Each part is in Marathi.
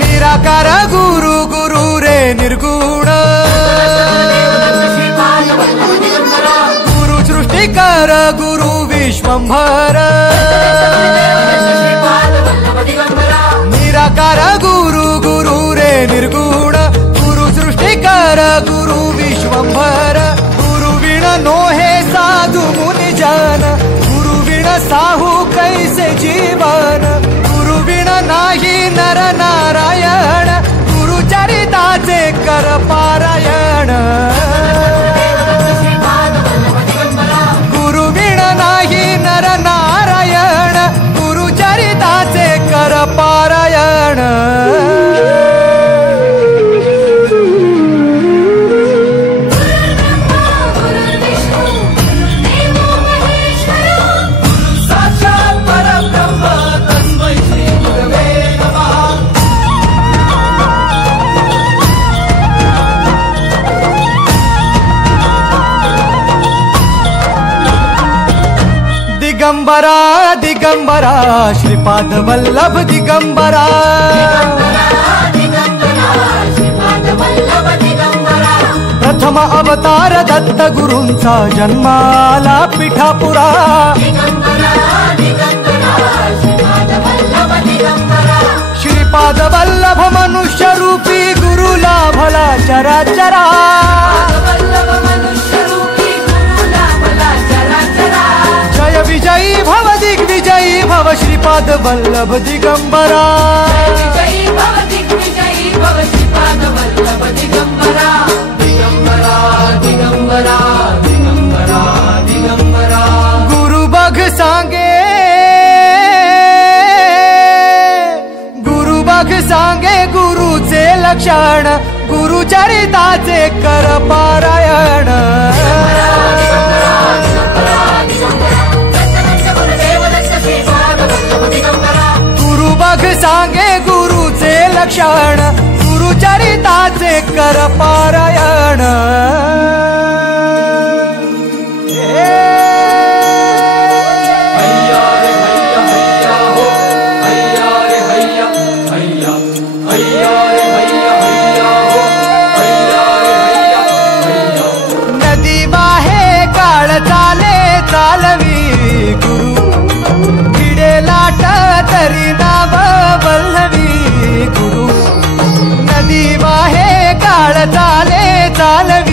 निराकार गुरु गुरु रे निर्गुण गुरु सृष्टिकर गुरु विश्वंभर निराकार गुरु गुरु रे निर्गुण गुरु सृष्टिकर गुरु विश्वंभर गुरु विण नोहे साधु मुनि जन गुरु विण साहू कैसे जीवन गुरु विण नाही नर नारायण गुरु चरिताचे कर पारायण गुरु विण नाही नर नारायण गुरु चरिताचे कर पारायण दिगंबरा दिगंबरा श्रीपाद वल्लभ दिगंबरा प्रथम अवतार दत्त गुरूंचा जन्माला पिठापुरा श्रीपाद वल्लभ मनुष्य रूपी गुरु लाभला चराचरा जय विजयी भव दिग्विजयी भव श्रीपाद वल्लभ दिगंबरा दिगंबरा दिगंबरा दिगंबरा दिगंबरा गुरु बघ सांगे गुरु बघ सांगे गुरुचे लक्षण गुरु चरिताचे कर पारायण गुरु बघ सांगे गुरुचे लक्षण गुरु चरिताचे कर पारायण नदी वाहे काळ चाले चालवी गुरु भिडे लाट तरी नाव वल्लवी गुरु नदी वाहे काळ चाले चालवी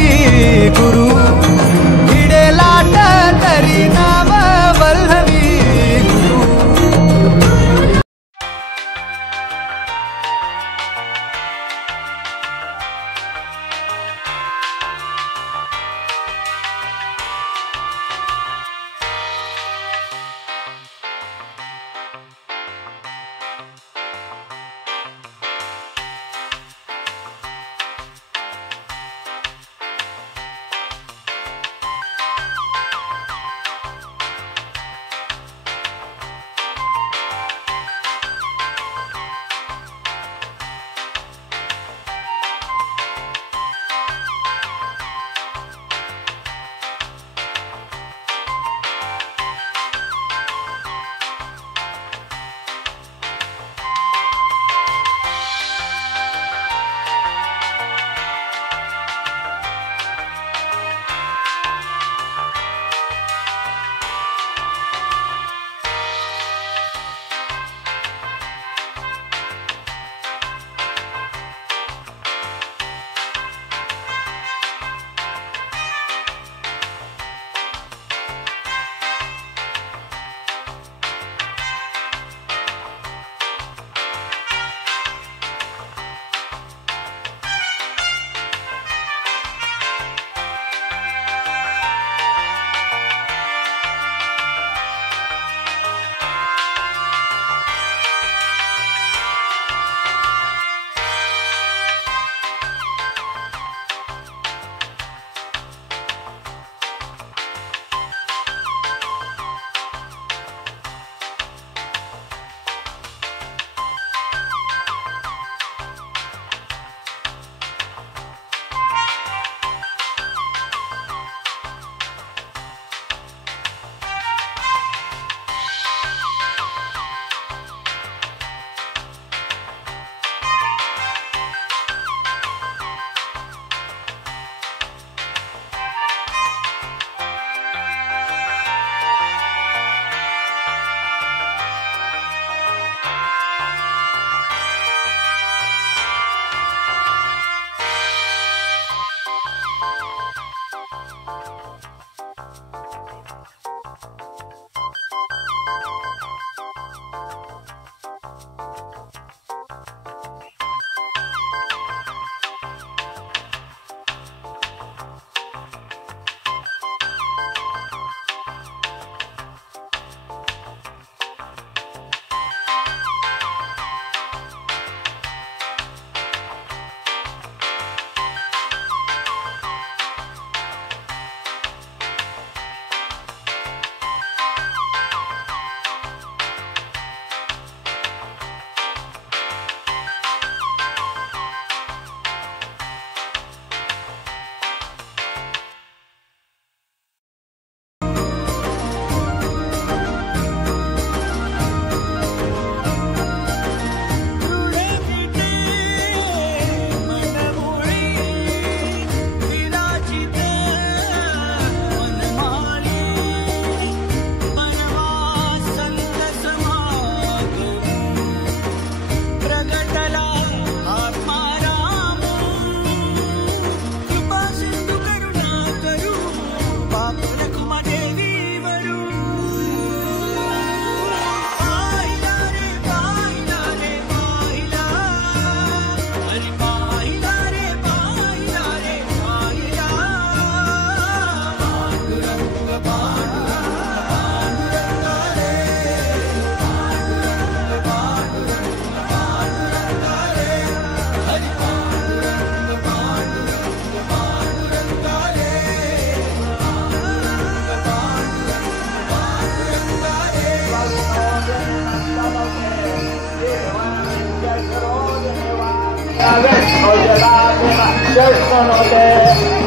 नुते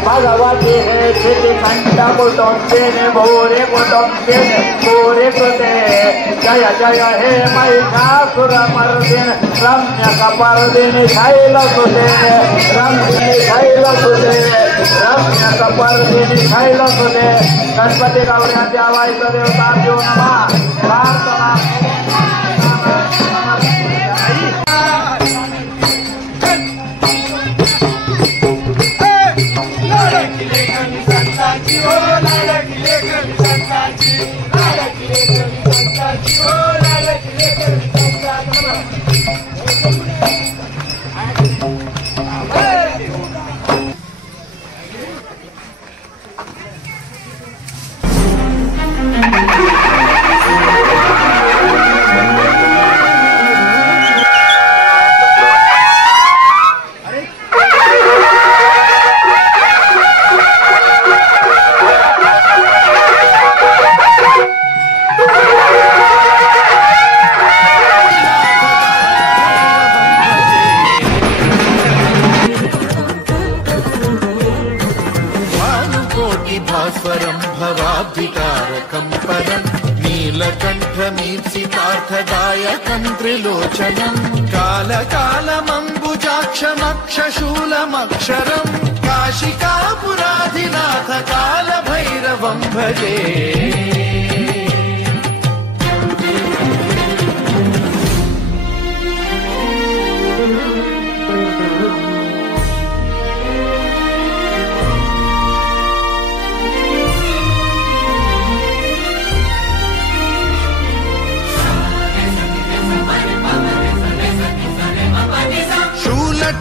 भगवती हे क्षितिकण्ठ कुटुम्बिनि भूरि कुटुम्बिनि भूरि कृते जय जय हे महिषासुरमर्दिनि रम्यकपर्दिनि शैलसुते रम्यकपर्दिनि शैलसुते गणपती गौऱ्यांचे आवाहित देवताभ्यो नमः प्रार्थना भास्वरं भवाब्धिकारकं परं नीलकण्ठमीप्सितार्थदायकं त्रिलोचनं कालकालमम्बुजाक्षमक्षशूलमक्षरं काशिकापुराधिनाथ कालभैरवं भजे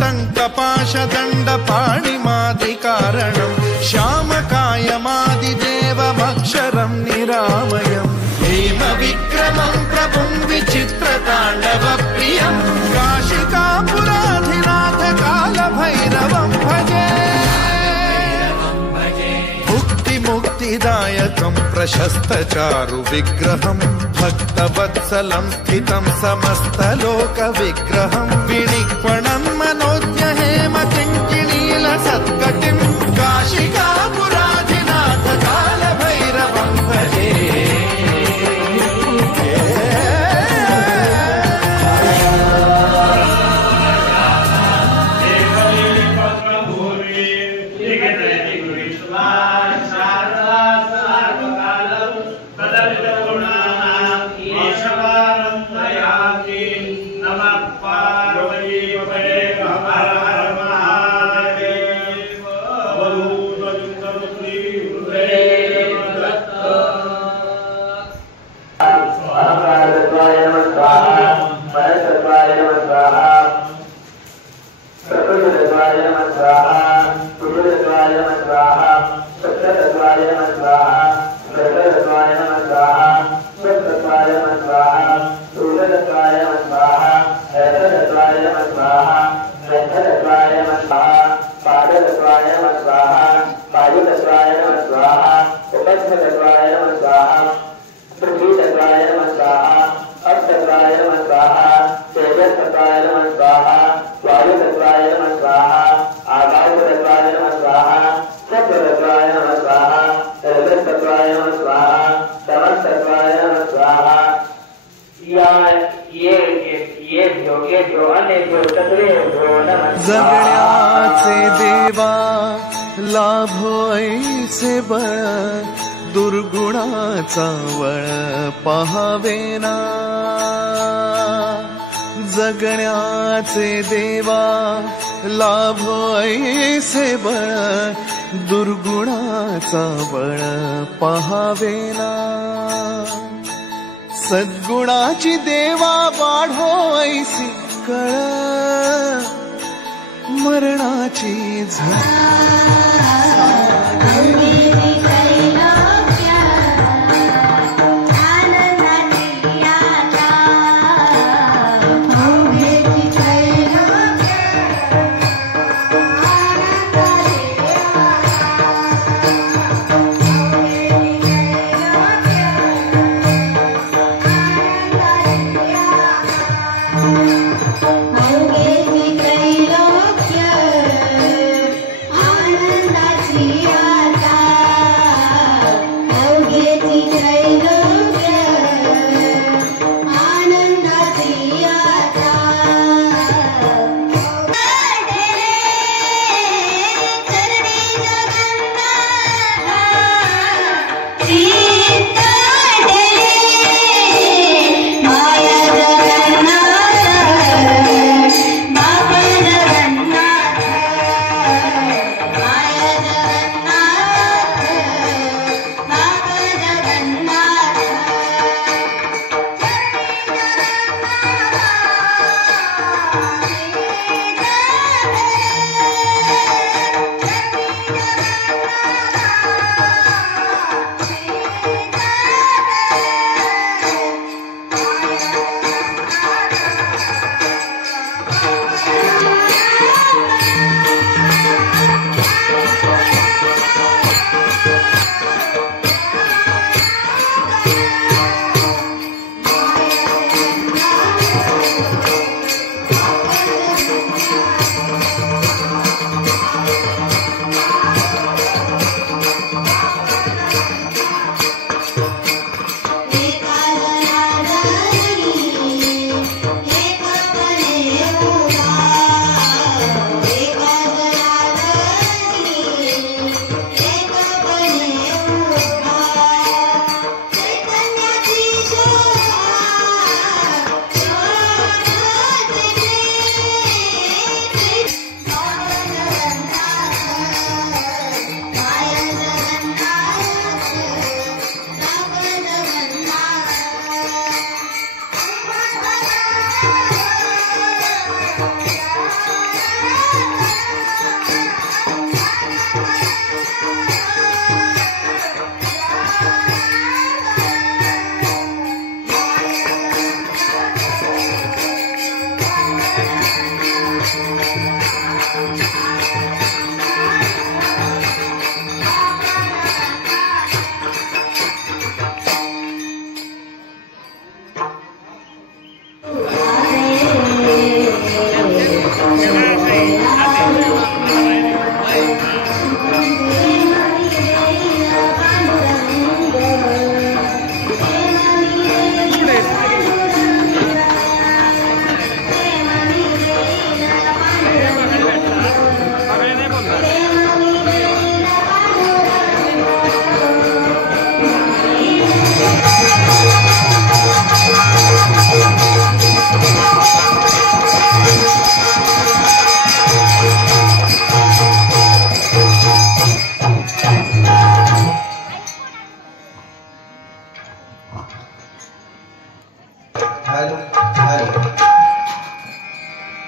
टङ्कपाशदण्डपाणिमादिकारणं श्यामकायमादिदेवमक्षरं निरामयं हेमविक्रमं प्रभुं विचित्रताण्डवप्रियं काशिकापुराधिनाथ कालभैरवं भजे मुक्तिदायकं प्रशस्तचारुविग्रहं भक्तवत्सलं स्थितं समस्तलोकविग्रहं विनिक्वणं मनोज्ञहेमकिङ्किणीलसत्कटिं काशिकापुराधिनाथ कालभैरवं भजे जगण्याचे देवा लाभो ऐसे बळ दुर्गुणाचा वळ पहावेना जगण्याचे देवा लाभो ऐसे बळ दुर्गुणाचा बळ पहावेना सद्गुणाची देवा वाढो ऐसी कळ मरणाची झळ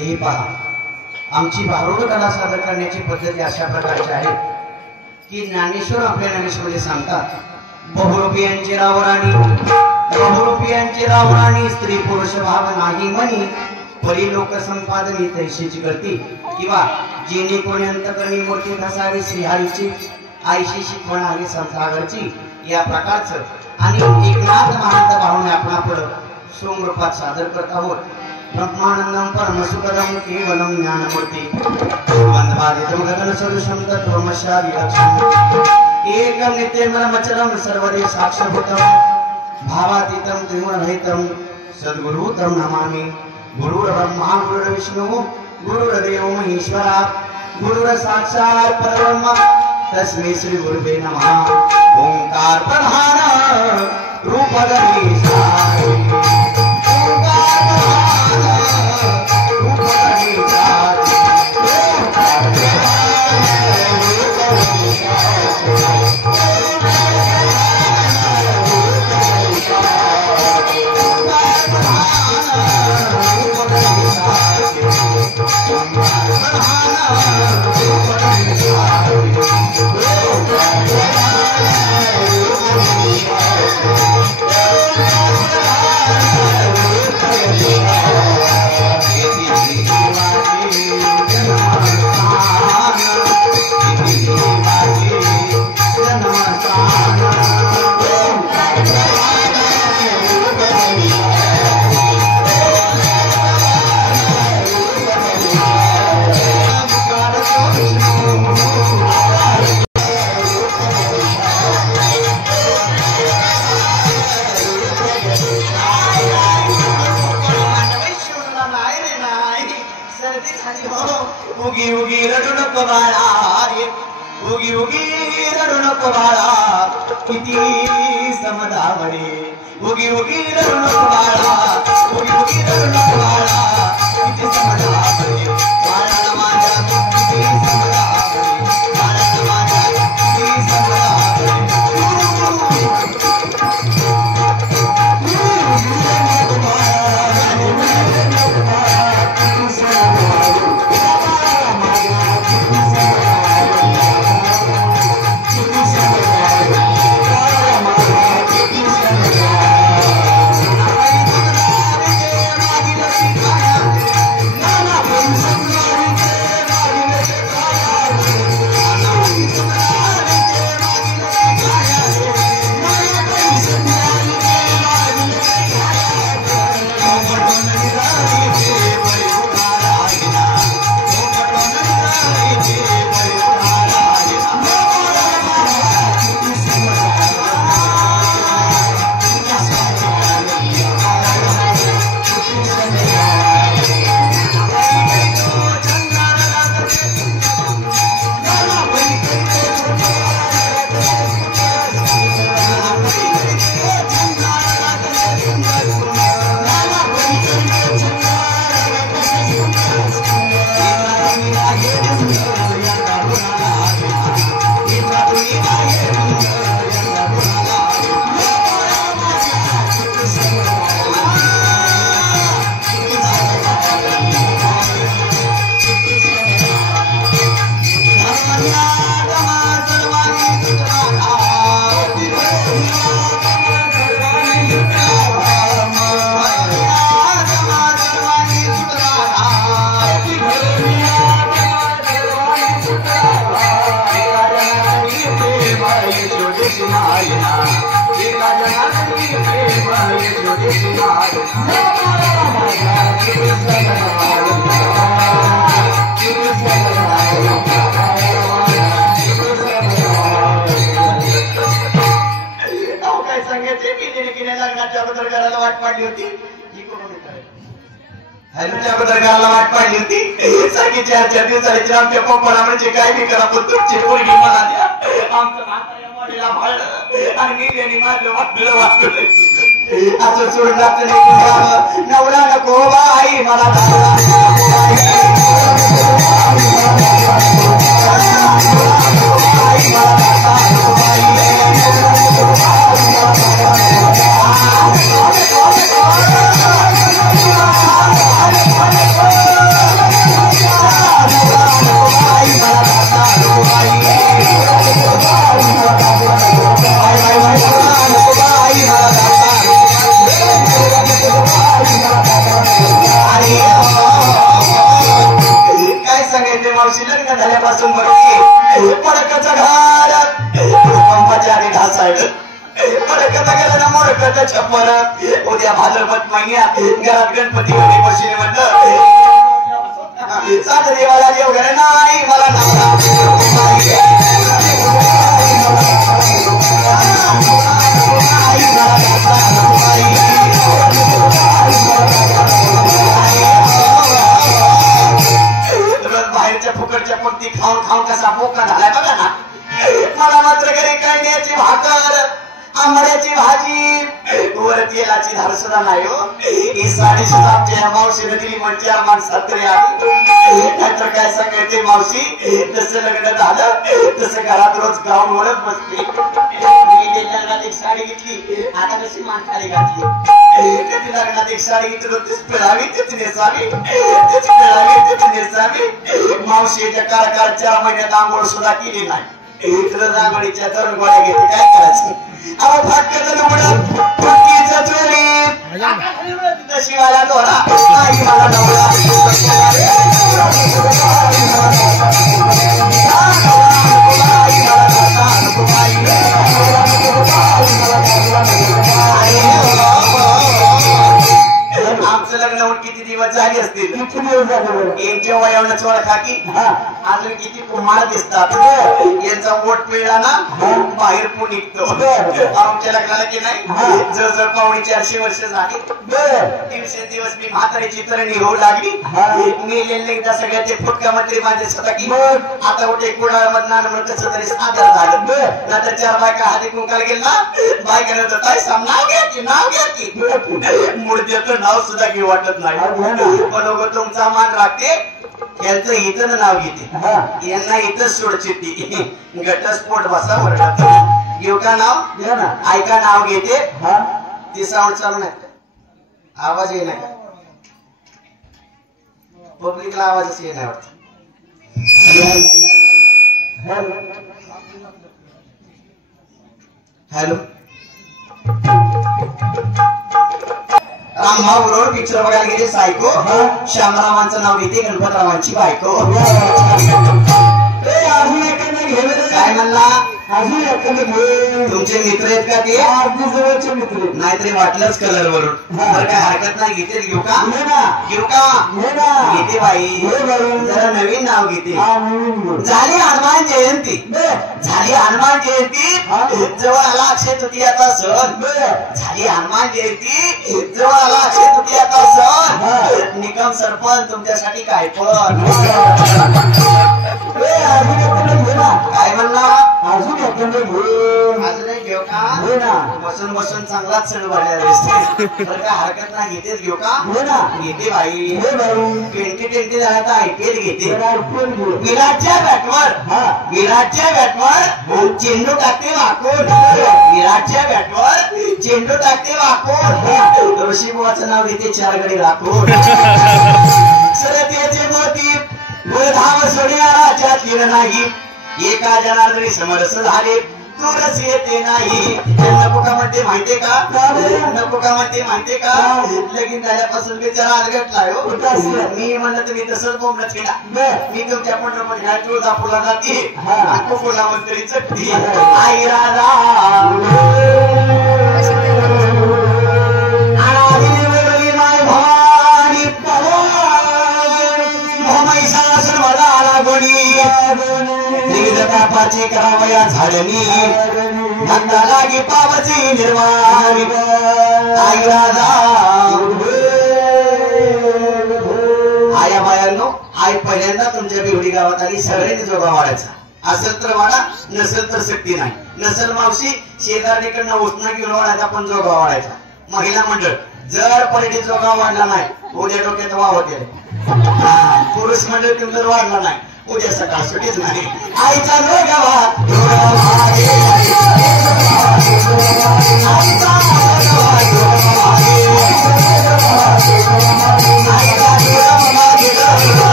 हे पहा, आमची भारुड कला सादर करण्याची पद्धती अशा प्रकारची आहे की ज्ञानेश्वर आपल्या ज्ञानेश्वरमध्ये सांगतात, बहुरूपियांची रावराणी स्त्री पुरुष भाव नाही म्हणी, परी लोक संपादनी तैशीची गती, किंवा जेणे कोणी अंतकरणी मूर्ती धसावी श्रीहरीची, आईशी शिकवण आहे संसागरची, या प्रकारचं आणि एकनाथ महंत भावने आपणा पुढं सोम रूपात सादर करत आहोत. ब्रह्मानंदम परमसुखदम केवलम ज्ञानमूर्ती वंदभादितम गगन सदृशम तत्त्वमस्या विलक्षणम् एकम नित्यं ब्रह्मचरम सर्वदे साक्षभूतम भावातीतम त्रिगुणरहितम सद्गुरुतम नमामि. गुरुर्ब्रह्मा गुरुर्विष्णु गुरुर्देवो महेश्वरा गुरुर् साक्षात् परब्रह्म तस्मै श्री गुरुवे नमः. ओंकार प्रधान रूप धरी साई, ओंकार प्रधान रूप धरी साई, ओंकार प्रधान रूप धरी उगी उगी रडू नको बाळा रे, उगी उगी रडू नको बाळा, किती समदावणे, उगी उगी रडू नको बाळा, उगी उगी रडू नको बाळा, किती समदावणे, बाळाला माझ्या किती समदावणे, बाळाला माझ्या किती समदावणे. आमच्या पप्पाला म्हणजे काय बी करा पण तुमची पोरगी मला द्या. आमचं म्हाताऱ्या भाडं आणि गेल्याने माझं वाटलं वाटलं असं सोडून जात नाही. नवरा नको बाई मला कथा गेला ना मोडकत छप्पर उद्या भाद्रपद महिन्यात घरात गणपती घरी बसले म्हणलं सात देवाला देव घरे नाही मला बाहेरच्या फुकटच्या पंक्ती खाऊन खाऊन कसा पोका झालाय बघा ना मला मात्र घरी कांद्याची भाकर आंबड्याची भाजी वर तेलाची धार सुद्धा नाही हो ही साडी सुद्धा आमच्या मावशीने दिली म्हणजे माणसात तरी आली नाहीतर काय सांगायचे मावशी जसं लग्न झालं तसं घरात रोज गाऊन ओळख बसते मी लग्नात एक साडी घेतली आता कशी माणसाने घातली कधी लग्नात एक साडी घेतली तीच पिळावी तीच नेसावी तीच पिळावी तीच नेसावी मावशीच्या काळ 4 महिन्यात आंघोळ सुद्धा केली नाही रांगोळीच्या तरुण गोळ्या घेते काय करायचं अहो फाटक्याचं लुगडं फटकीचं चोरी शिवाला दोरा आई मला नवरा आमचं लग्न होऊन किती दिवस झाले असतील एक जेव्हा एवढं चोळ खाकी अजून किती कुमार दिसतात यांचा वोट पिळला ना बाहेर पण निघतो आमच्या लग्नाला की नाही जवळजवळ 450 वर्ष झाली दिवसेंदिवस मी म्हातारीची तरणी होऊ लागली मेलेले एकदा सगळ्या ते फुटका मंत्री माझे स्वतः की आता कुठे कुणाला मधनं कसं तरी सादर झालं नंतर 4 बायका हाती कुंकाला गेला बायकाने तर काय साम नाव घ्या की मूर्तीचं नाव सुद्धा घेऊ वाटत नाही पण लोक तुमचा मान राखते यांचं इथं नाव घेते यांना इथंच सोडचिती घटस्फोट बसा वरडात घेऊ का नाव ऐका नाव घेते ती साऊंड चालू नाही आवाज येणार का पब्लिकला आवाजच येणार वाटत हॅलो रामभाऊ रोड पिक्चर बघायला गेले सायको श्यामरावांचं नाव घेते गणपतरावांची बायको काय म्हणला अजून तुमचे मित्र आहेत का ते जवळचे मित्र नाहीतरी वाटलंच कलर वरून तर काय हरकत नाही घेते घेऊ का घेते बाई जरा नवीन नाव घेते झाली हनुमान जयंती जवळ आला अक्षय तृतीयाचा सण झाली हनुमान जयंती जवळ आला अक्षय तृतीयाचा सण निकम सरपंच तुमच्यासाठी काय पण काय म्हणला अजून घेऊ का बसून बसून चांगलाच सण भरलेला दिसते तर काय हरकत नाही घेतेच घेऊ का घेते बाई 2020 झाला तर IPL घेते विराटच्या बॅटवर चेंडू टाकते वाकून ऋषी बुवाचं नाव घेते 4 गडी राखून सरत याचे मोती धाव सोडण्याच्या तीर नाही एका जनार्दनी समरस झाले दूरच येते नाही नको का म्हणते माहितीये का लगीन झाल्यापासून बिचारा अलगटलाय मी म्हणलं तुम्ही तसंच बोंबलं केला मी तुमच्या पंढरपूरच्या तुळजापूरला जाते कोकणला मंत्री चटते आई राजा पापाची करावया झाडणी धंदा लागी पापाची निर्माण आई राजा आया बायांनो आई पहिल्यांदा तुमच्या बिवडी गावात आली सगळ्यांनी जोगा वाढायचा असेल तर वाढा नसेल तर सक्ती नाही नसेल मावशी शेजारणीकडनं उष्णा घेऊन वाढायचा पण जोगा वाढायचा महिला मंडळ जर पहिले जोगा वाढला नाही उद्या डोक्यात वाव होते पुरुष मंडळ तुम्ही जर वाढला नाही उद्या सकाळ सुटीच नाही आईचा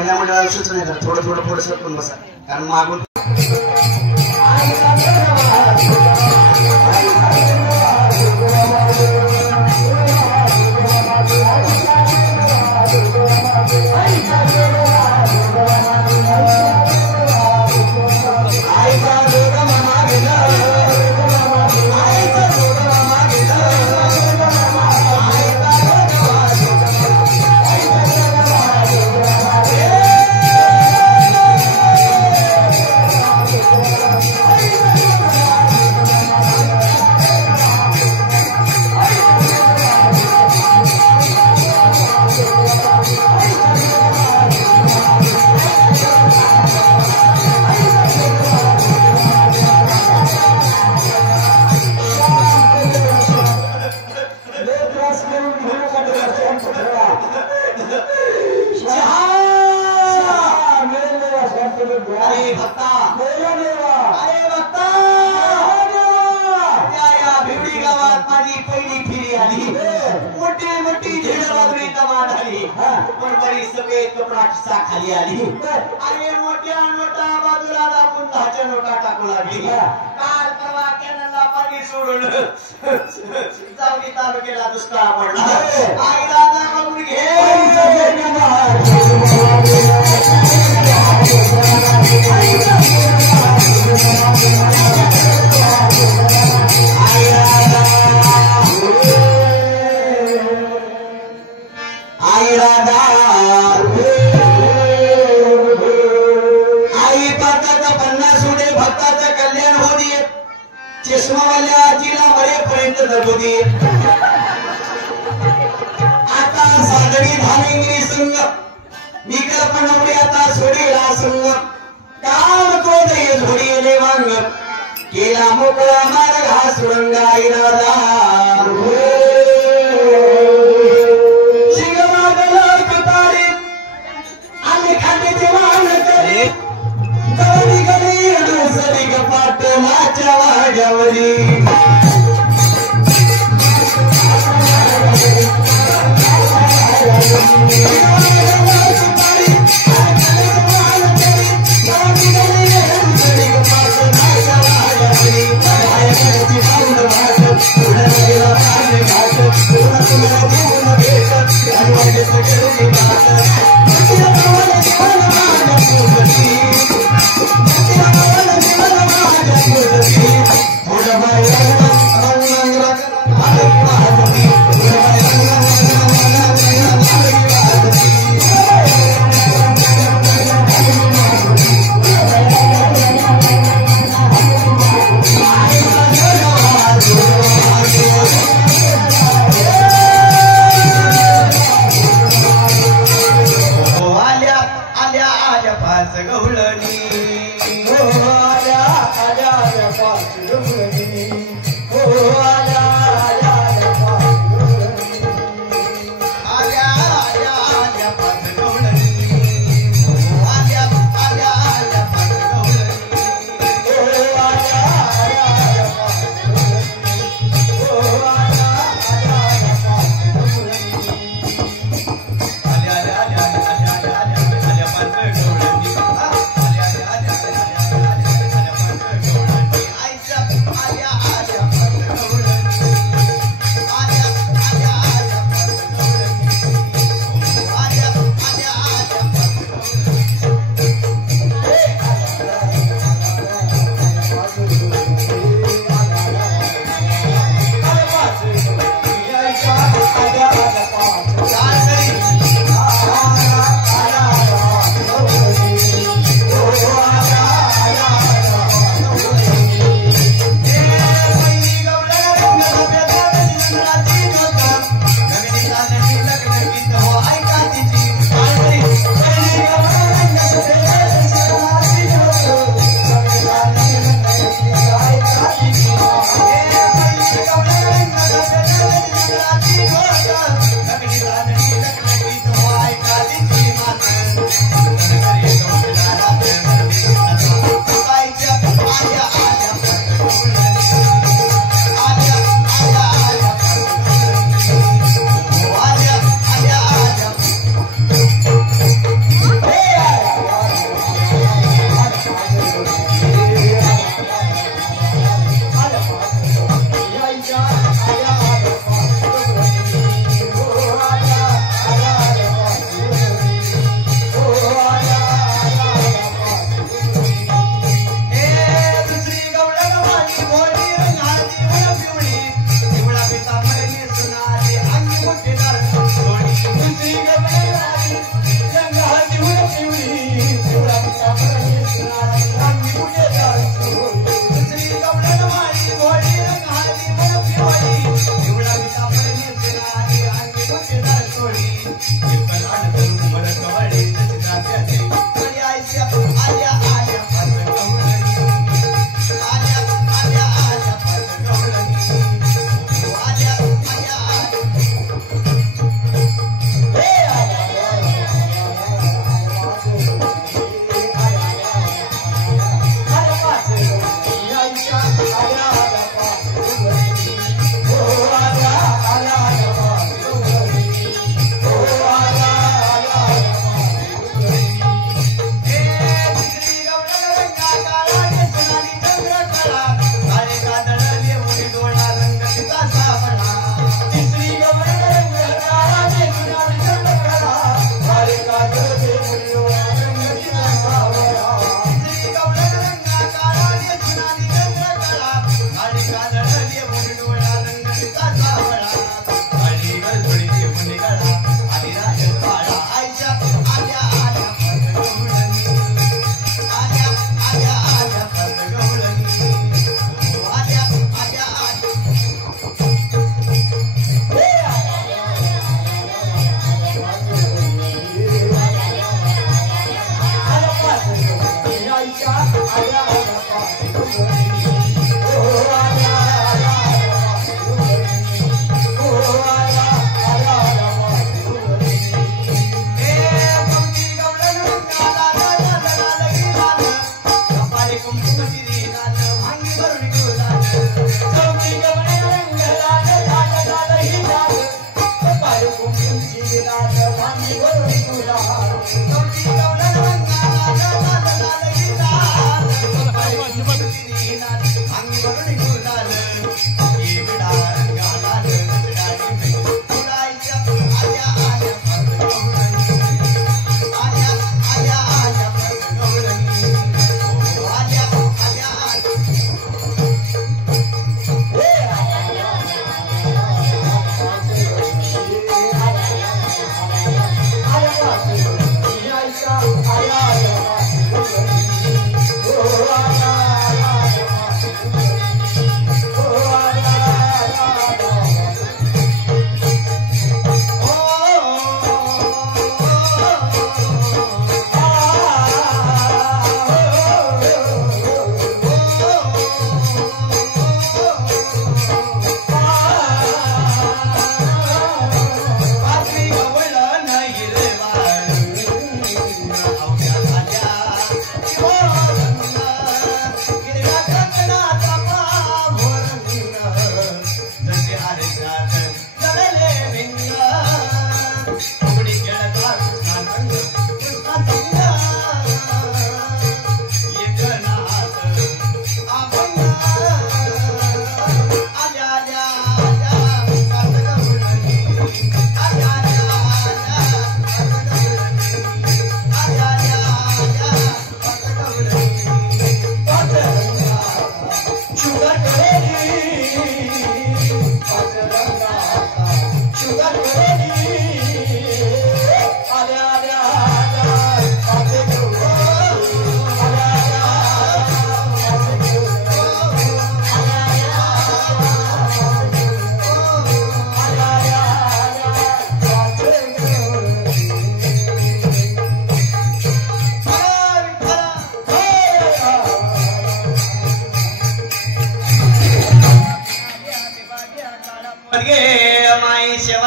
महिला मंडळाला सूचना करा थोडं थोडं पुढे सरकून बसा कारण मागून खाली आली अरे मोठ्या नोटा बाजूला दाबून 10च्या नोटा टाकू लागली काल परवा कॅनलला पाणी सोडून जावली तालुक्याला दुष्काळ पडला आईला दाबून घे आई राधा भक्ताचं कल्याण होऊ दे चष्मावाल्या आजीला मरेपर्यंत जगू दे आता सादरी धानेगिरी संग मी कल्पनवडी आता सोडीला संग काम क्रोध हे झोडीले वांग केला मोकळा मार्ग हा सुरंग आई राधा शिंगमागला कतारी आणि खांद्याचे वाहन करे गवरी गवरी दुसरी गपाट माझ्या वाड्यावरी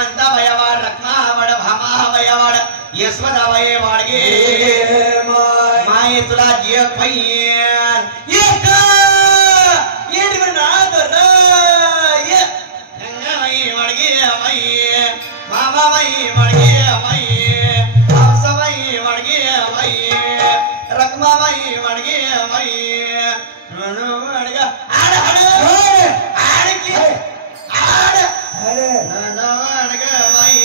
शेवंता वयवाड रत्नावड भामावयवाड यशवदावय वाडगे माय तुला जिय पैन एक येड नादर ये गंगाबाई वाडगे माय मामाबाई वाडगे माय हंसाबाई वाडगे माय रत्नाबाई वाडगे माय रणू वाडगा आड आड की आड रणू वाडगा माय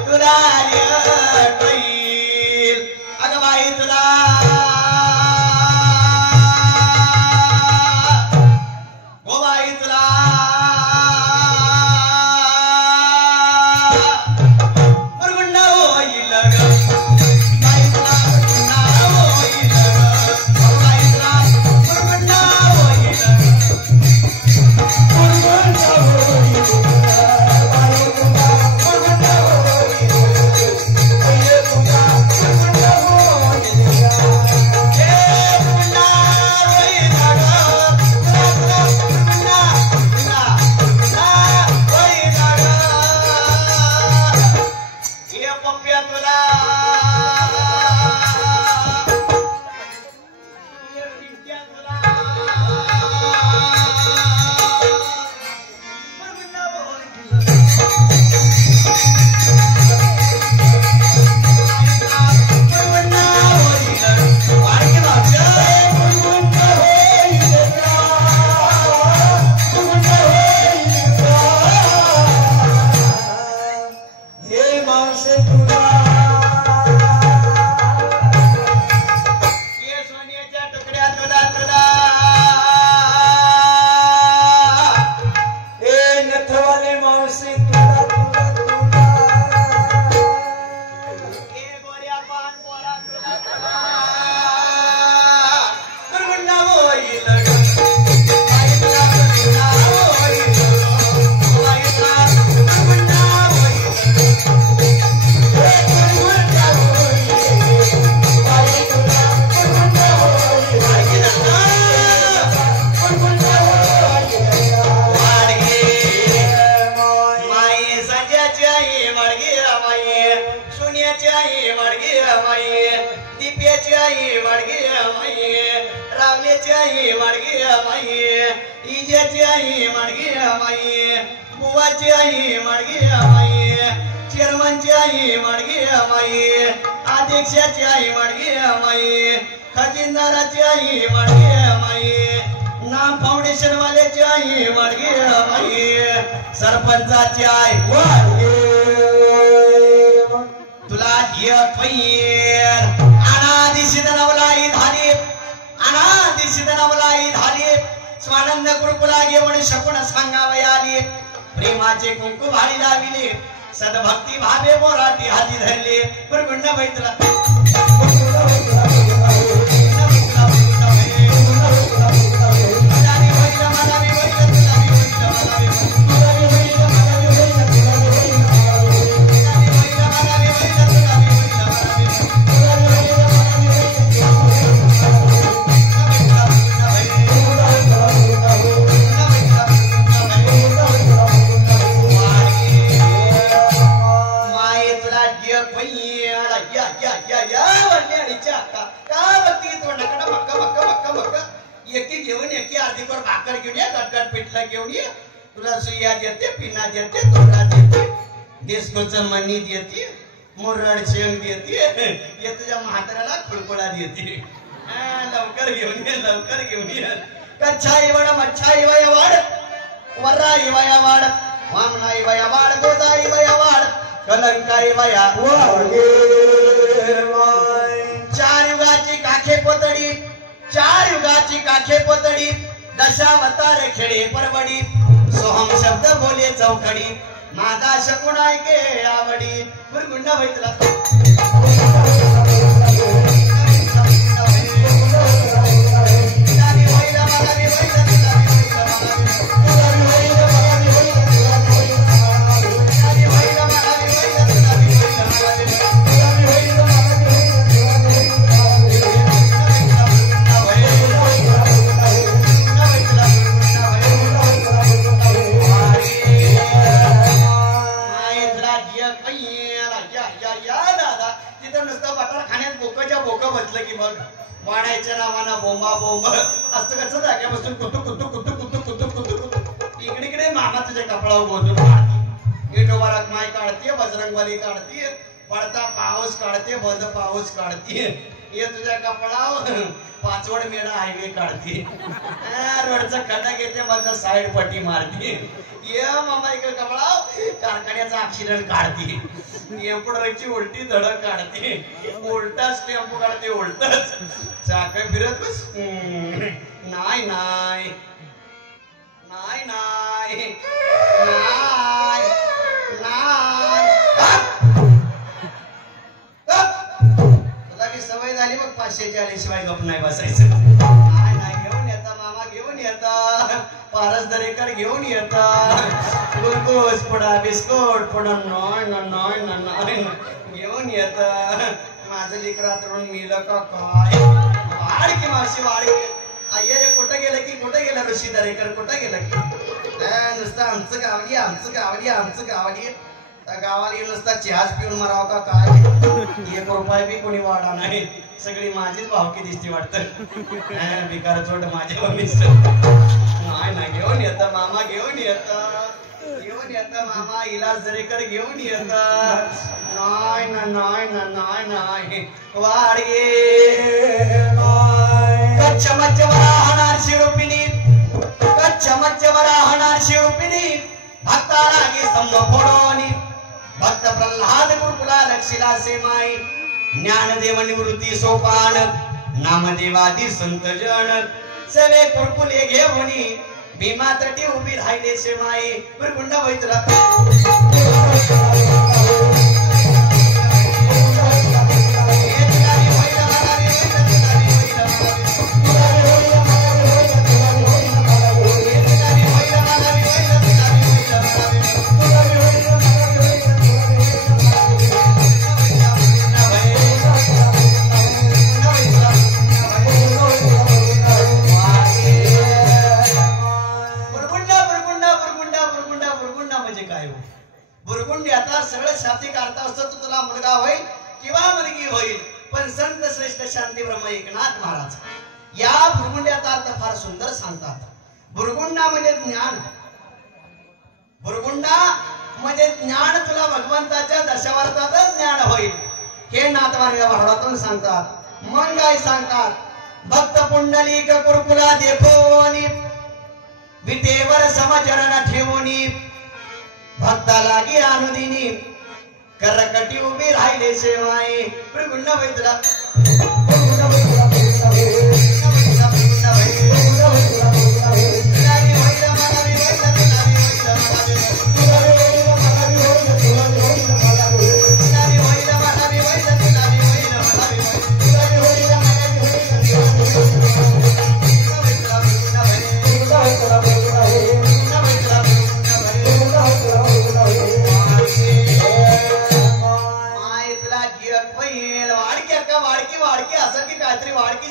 तुला येईल अगं बाई तुला ओ बाई तुला मुरगुंडा होईल ग बाई तुला मुरगुंडा होईल ग ओ बाई तुला मुरगुंडा होईल मुरगुंडा होईल बाई तुला मुरगुंडा होईल बाई तुला मुरगुंडा होईल ए मुरगुंडा होईल ग ये पप्प्या तुला ये पिंट्या तुला मुरगुंडा होईल मुरगुंडा होईल वाडगे भाषा मुरगुंडा होईल मुरगुंडा होईल हे मावशे तुला ये सोन्याच्या तुकड्या तुला तुला ए नथवाले मावशे तुला तुला तुला ए गोऱ्या पान पोरा तुला तुला मुरगुंडा होईल ग बाई तुला मुरगुंडा होईल ग बाई तुला मुरगुंडा होईल मुरगुंडा होईल बाई तुला मुरगुंडा होईल बाई तुला मुरगुंडा होईल वाडगे माई संजयाची आई वाडगे माई सोन्याची आई वाडगे माई दिप्याची आई वाडगे माई रावल्याची आई वाडगे माई इजाची आई वाडगे माई बुवाची आई वाडगे माई चेअरमनची आई वाडगे माई अध्यक्षाची आई वाडगे माई खजिनदाराची आई वाडगे माई नाम फाउंडेशन वाल्याची आई वाडगे माई सरपंचाची आई वाडगे तुला एक पैर अनादिशित नवलाई धाली अनादिशित नवलाई धाली स्वानंद कृपला घेऊन शकून सांगावे आली प्रेमाचे कुंकू भारी लाविले सद्भक्ती भावे मोराठी हाती धरले मुरगुंडा बाई तुला घेऊन ये तुला सुया देते पिना देते तोडा देते डिस्कोचं मनी देते मुरड शेंग देते ये तुझ्या म्हाताऱ्याला खुळखुळा देते लवकर घेऊन ये कच्छा इवड मच्छा इवय वाड वर्रा इवय वाड वामना इवय वाड गोदा इवय वाड कलंका इवय वाड चार युगाची काखे पोतडी दशावतार खेळे परवडी सोहम शब्द बोले चौकडी मादा शकून ऐके आवडी मुरगुंडा बाई तुला बोका बसलं की मग वाण्याच्या नावानं बोंबा बोंब असं कसं जाग्यापासून कुतू कुतू कुतू कुतू कुतू कुतू कुतू इकडे इकडे मामा तुझ्या कपडावर गोंधून काढते विठोबा रखमाई काढते बजरंगबली काढते पडता पाऊस काढते बंद पाऊस काढते ये तुझ्या कपडावर पाचवड मेळा हायवे काढते रोडचा खड्डा घेते मग साईड पट्टी मारते ये मामा इकडे कपडा कारखान्याचा ऍक्सिडेंट काढते टेम्पोडरची उलटी धडक काढते उलटाच टेम्पो काढते उलटच चाक फिरत बस नाही नाही नाही नाही तुला की सवय झाली मग 500 आल्याशिवाय गप नाही बसायचं नाही घेऊन येता मामा घेऊन येता पारस दरेकर घेऊन येता ग्लुकोज पुडा बिस्कुट पुडा नॉय घेऊन येता माझं लेकरातून मिलं का काय वाढ की मावशी वाढ की आय्या कुठं गेलं की कुठं गेलं ऋषी दरेकर कुठं गेलं की नुसतं आमचं गावली आमचं गावली आमचं गावली गावाला नुसता चहाच पिऊन मराव का काय 1 रुपया बी कोणी वाढा नाही सगळी माझीच भावकी दिसती वाटतं बिकार चोट माझ्या नाही ना घेऊन येतं मामा घेऊन येतं मामा इलाज दरेकर घेऊन येतं नाही ना नाही ना नाही नाही वाडगे कच्च वराहणार शिरूपिणी कच्च वराहणार शिरूपिणी भक्ताला गे स्तंभ फोडोनी भक्त प्रल्हाद गुरुकुला लक्षिला सेमाई ज्ञानदेव निवृत्ती सोपान नामदेवादी संत जन सवे कुरकुले घेऊनी भीमा तटी उभी राहिले सेमाई गुरुकुंडा वैतला बुरगुंडी आता सगळं शाब्दिक अर्थ असतो तुला मुलगा होईल किंवा मुलगी होईल पण संत श्रेष्ठ शांती ब्रह्म एकनाथ महाराज या बुरगुंड्याचा अर्थ फार सुंदर सांगतात बुरगुंडा म्हणजे ज्ञान बुरगुंडा म्हणजे ज्ञान तुला भगवंताच्या दशावतातच ज्ञान होईल हे नाथवान भावातून सांगतात मग काय सांगतात भक्त पुंडलिक कुरकुला देखोनी विटेवर समचरण ठेवूनी भक्ताला गी अनुदिनी करकटी उभी राहिले सेवाई गुंड वैद्रा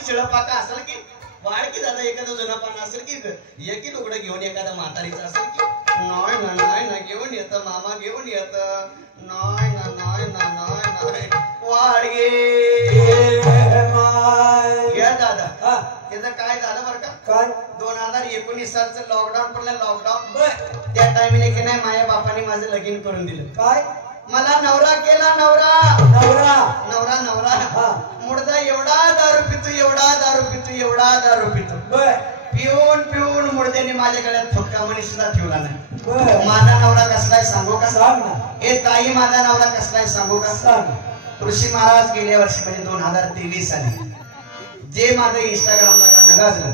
शिळपाका असेल की वाडकी दादा एखादं जुना पान असेल की एकी लुगडं घेऊन एखादा म्हातारीचं असेल की नाही ना नाही ना घेऊन येतं मामा घेऊन येतं नाही ना नाही ना नाही ना वाडगे या दादा त्याचं काय झालं बरं का काय 2019 सालचं लॉकडाऊन पडलं लॉकडाऊन त्या टाइमने की नाही माझ्या बापाने माझं लगीन करून दिलं काय मला नवरा केला नवरा नवरा नवरा नवरा मुडदा एवढा दारू पितो एवढा दारू पितो एवढा दारू पितो पिऊन पिऊन मुडद्याने माझ्या गळ्यात फुटका मणी सुद्धा ठेवला नाही माझा नवरा कसलाय सांगू का सांग ना ए ताई माझा नवरा कसलाय सांगू का सांग ऋषी महाराज गेल्या वर्षी म्हणजे 2023 साली जे माझं इंस्टाग्रामला गाणं गाजलं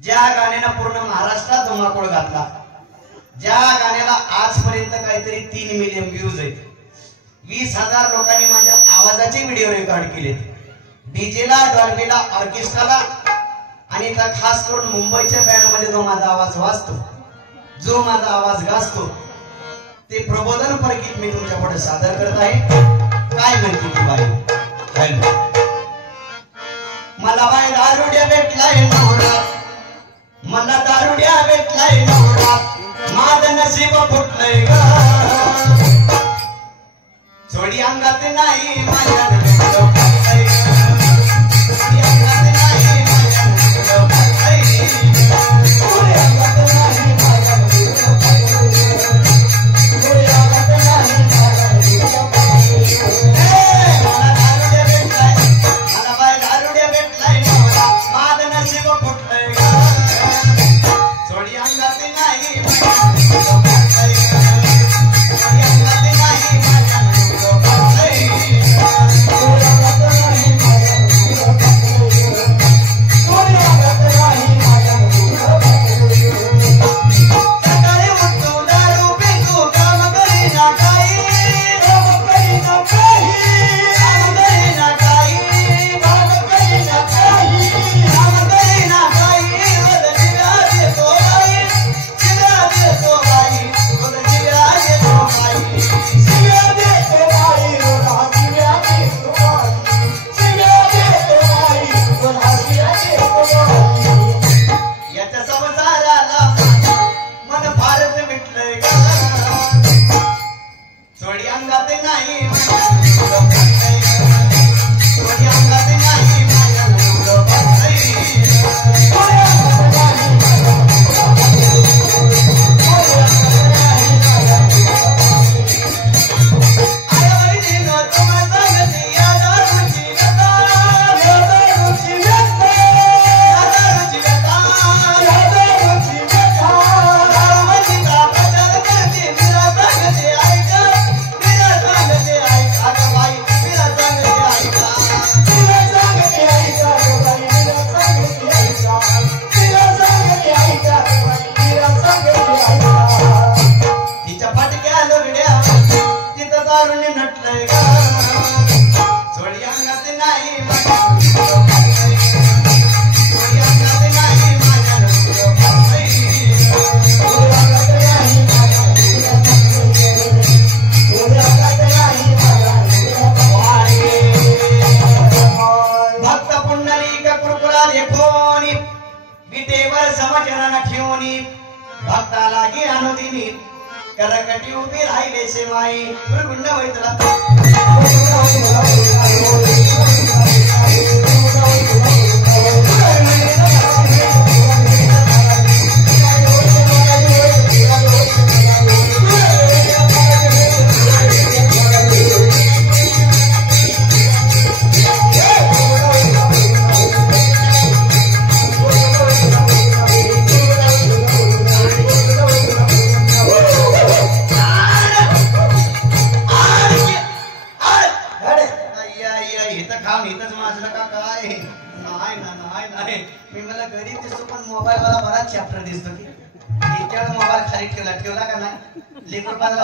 ज्या गाण्यानं पूर्ण महाराष्ट्रात धुमाकूळ घातला ज्या गाण्याला आजपर्यंत काहीतरी 3 मिलियन व्ह्यूज आहेत 20,000 लोकांनी माझ्या आवाजाचे व्हिडिओ रेकॉर्ड केलेत डीजेला डॉल्बीला ऑर्केस्ट्राला आणि खास करून मुंबईच्या बँड मध्ये जो माझा आवाज वाजतो जो माझा आवाज गाजतो ते प्रबोधन परगीत मी तुमच्या पुढे सादर करत आहे काय म्हणते ती बाई मला बाय दारुड्या भेटलाय नवरा मला दारुड्या भेटलाय नवरा माझं नशीब फुटलंय ग जोडी अंगात नाही माझ्या समजन ठेवणी भक्ताला गी अनुदिनी करकटी उभी राहिले सेवाई गुंड वैतला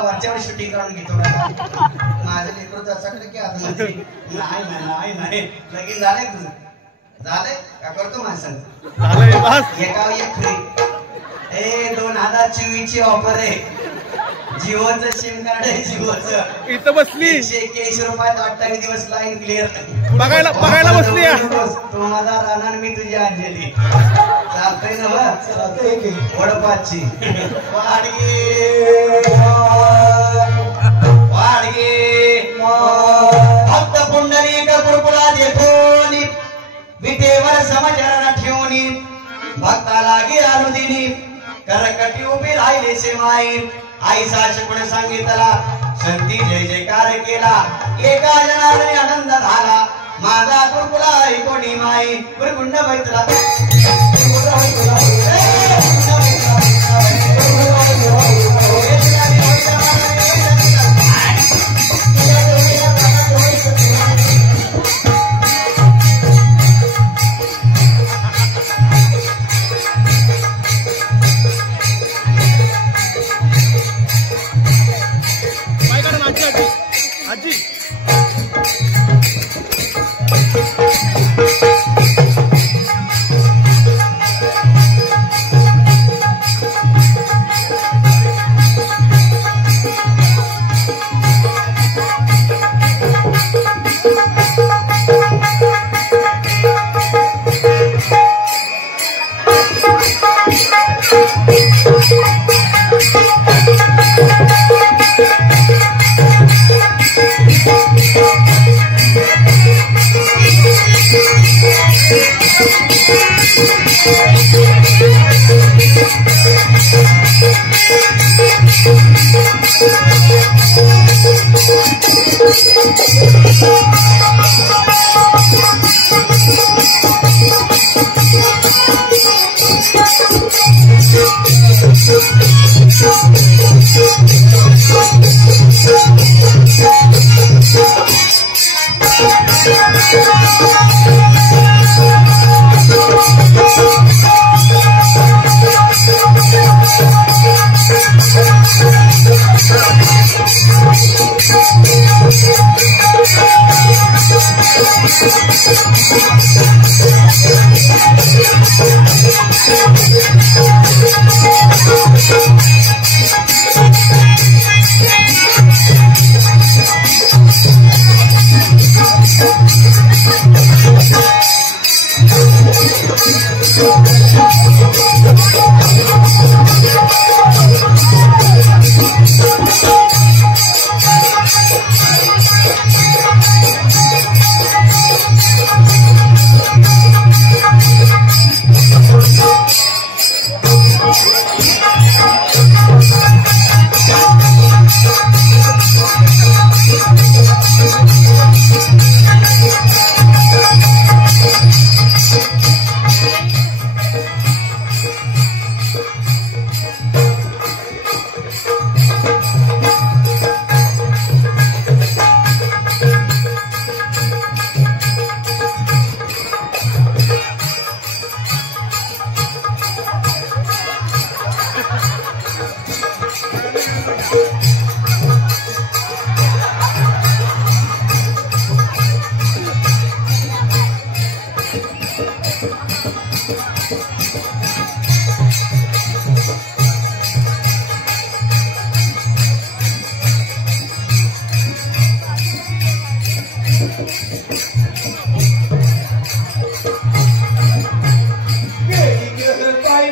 वरच्यावर शूटिंग करून घेतो माझं लेकर तसं की आता नाही लगीन झालंय तुझं झालंय का करतो माझं एका एक फ्री 2024 ची ऑफर आहे जिओचं सिम कार्ड आहे जिओचं इथं बसली 181 रुपयात 28 दिवस लाईन क्लिअर बघायला बसली तू माझा राहणार मी तुझी अंजली चालतंय ना चालतंय वडपाची वाडगे भक्त पुंडलिक कुरकुला देखून विटेवर समजन ठेवणी भक्ताला गिरानुदिनी करकटी उभी राहिले सेवाई आई सासुकडे सांगितला संती जय जयकार केला एका जनाने आनंद झाला माझा कुरकुला ऐकोणी माई गुरुकुंड मैत्रा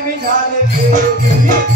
मी झाले बेडी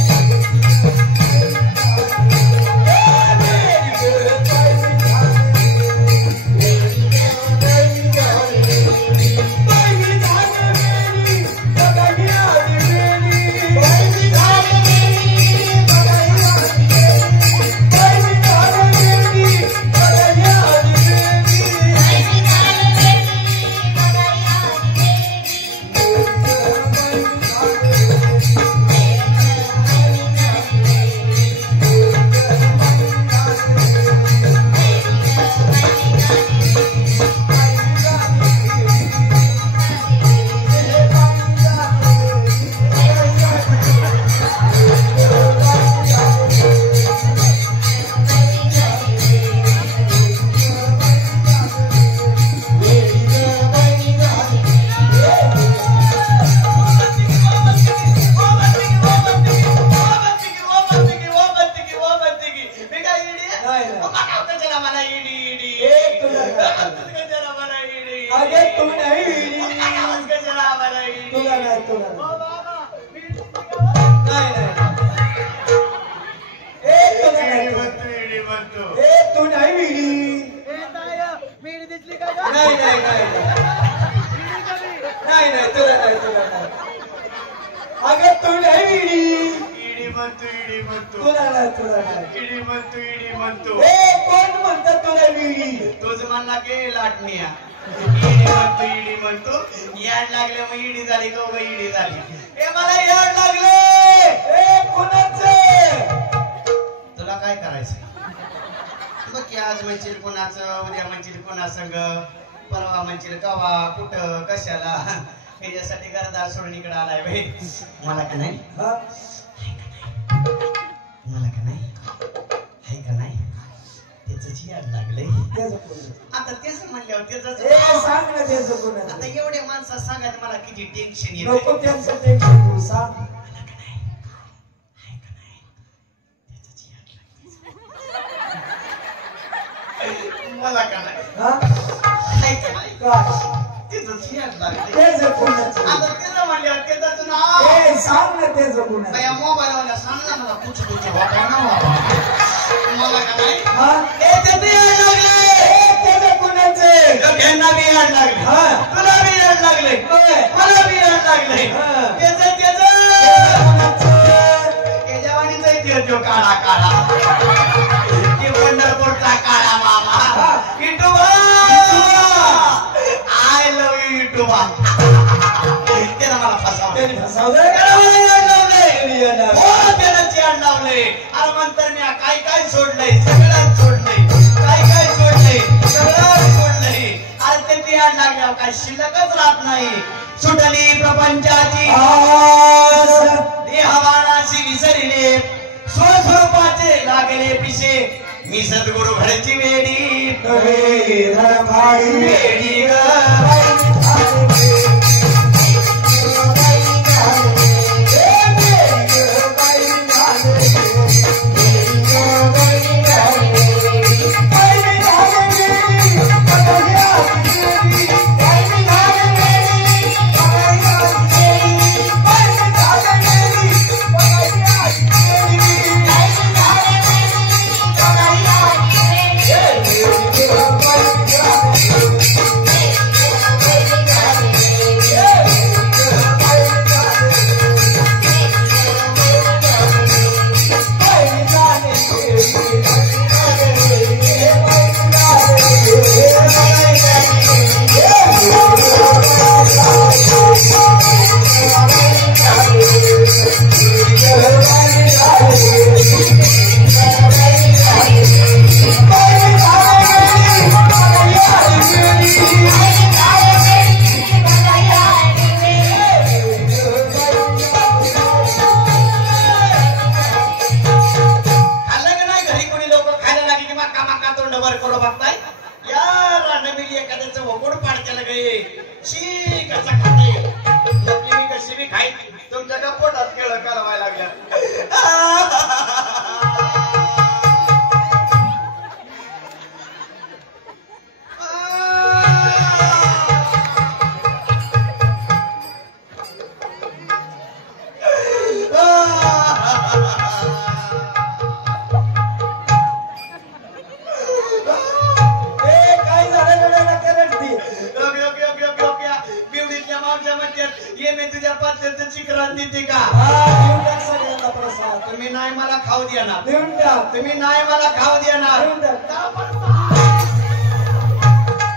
प्रसादाची क्रांती ती का देऊन टाक सगळ्यांना प्रसाद. तुम्ही नाही मला खाऊ देणार देऊन टाक. तुम्ही नाही मला खाऊ देणार देऊन टाक.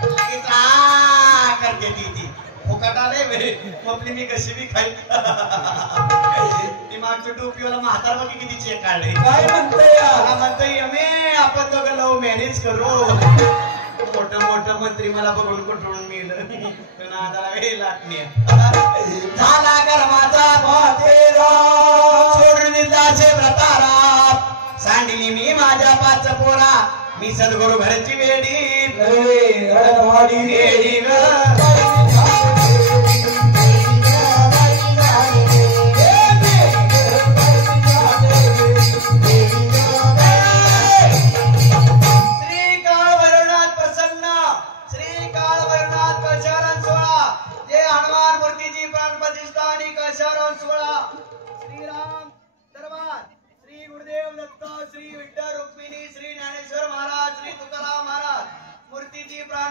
लगेच आ करते ती फुकट आले आपली मी कशी बी खाईल ती मागच्या टोपीवाला म्हातार बघी किती चेक काढले काय म्हणतोय या? मला म्हणतोय यमे आपण दोघं लव्ह मॅरेज करू मोठं मोठं मंत्री मला बघून कुठून मिळलं नादाला वेळ लागणे झाला कर्माचा पातेरा सोडून दिलाचे व्रतारा सांडली मी माझ्या पाच पोरा मी सद्गुरु घरची वेडी वेडी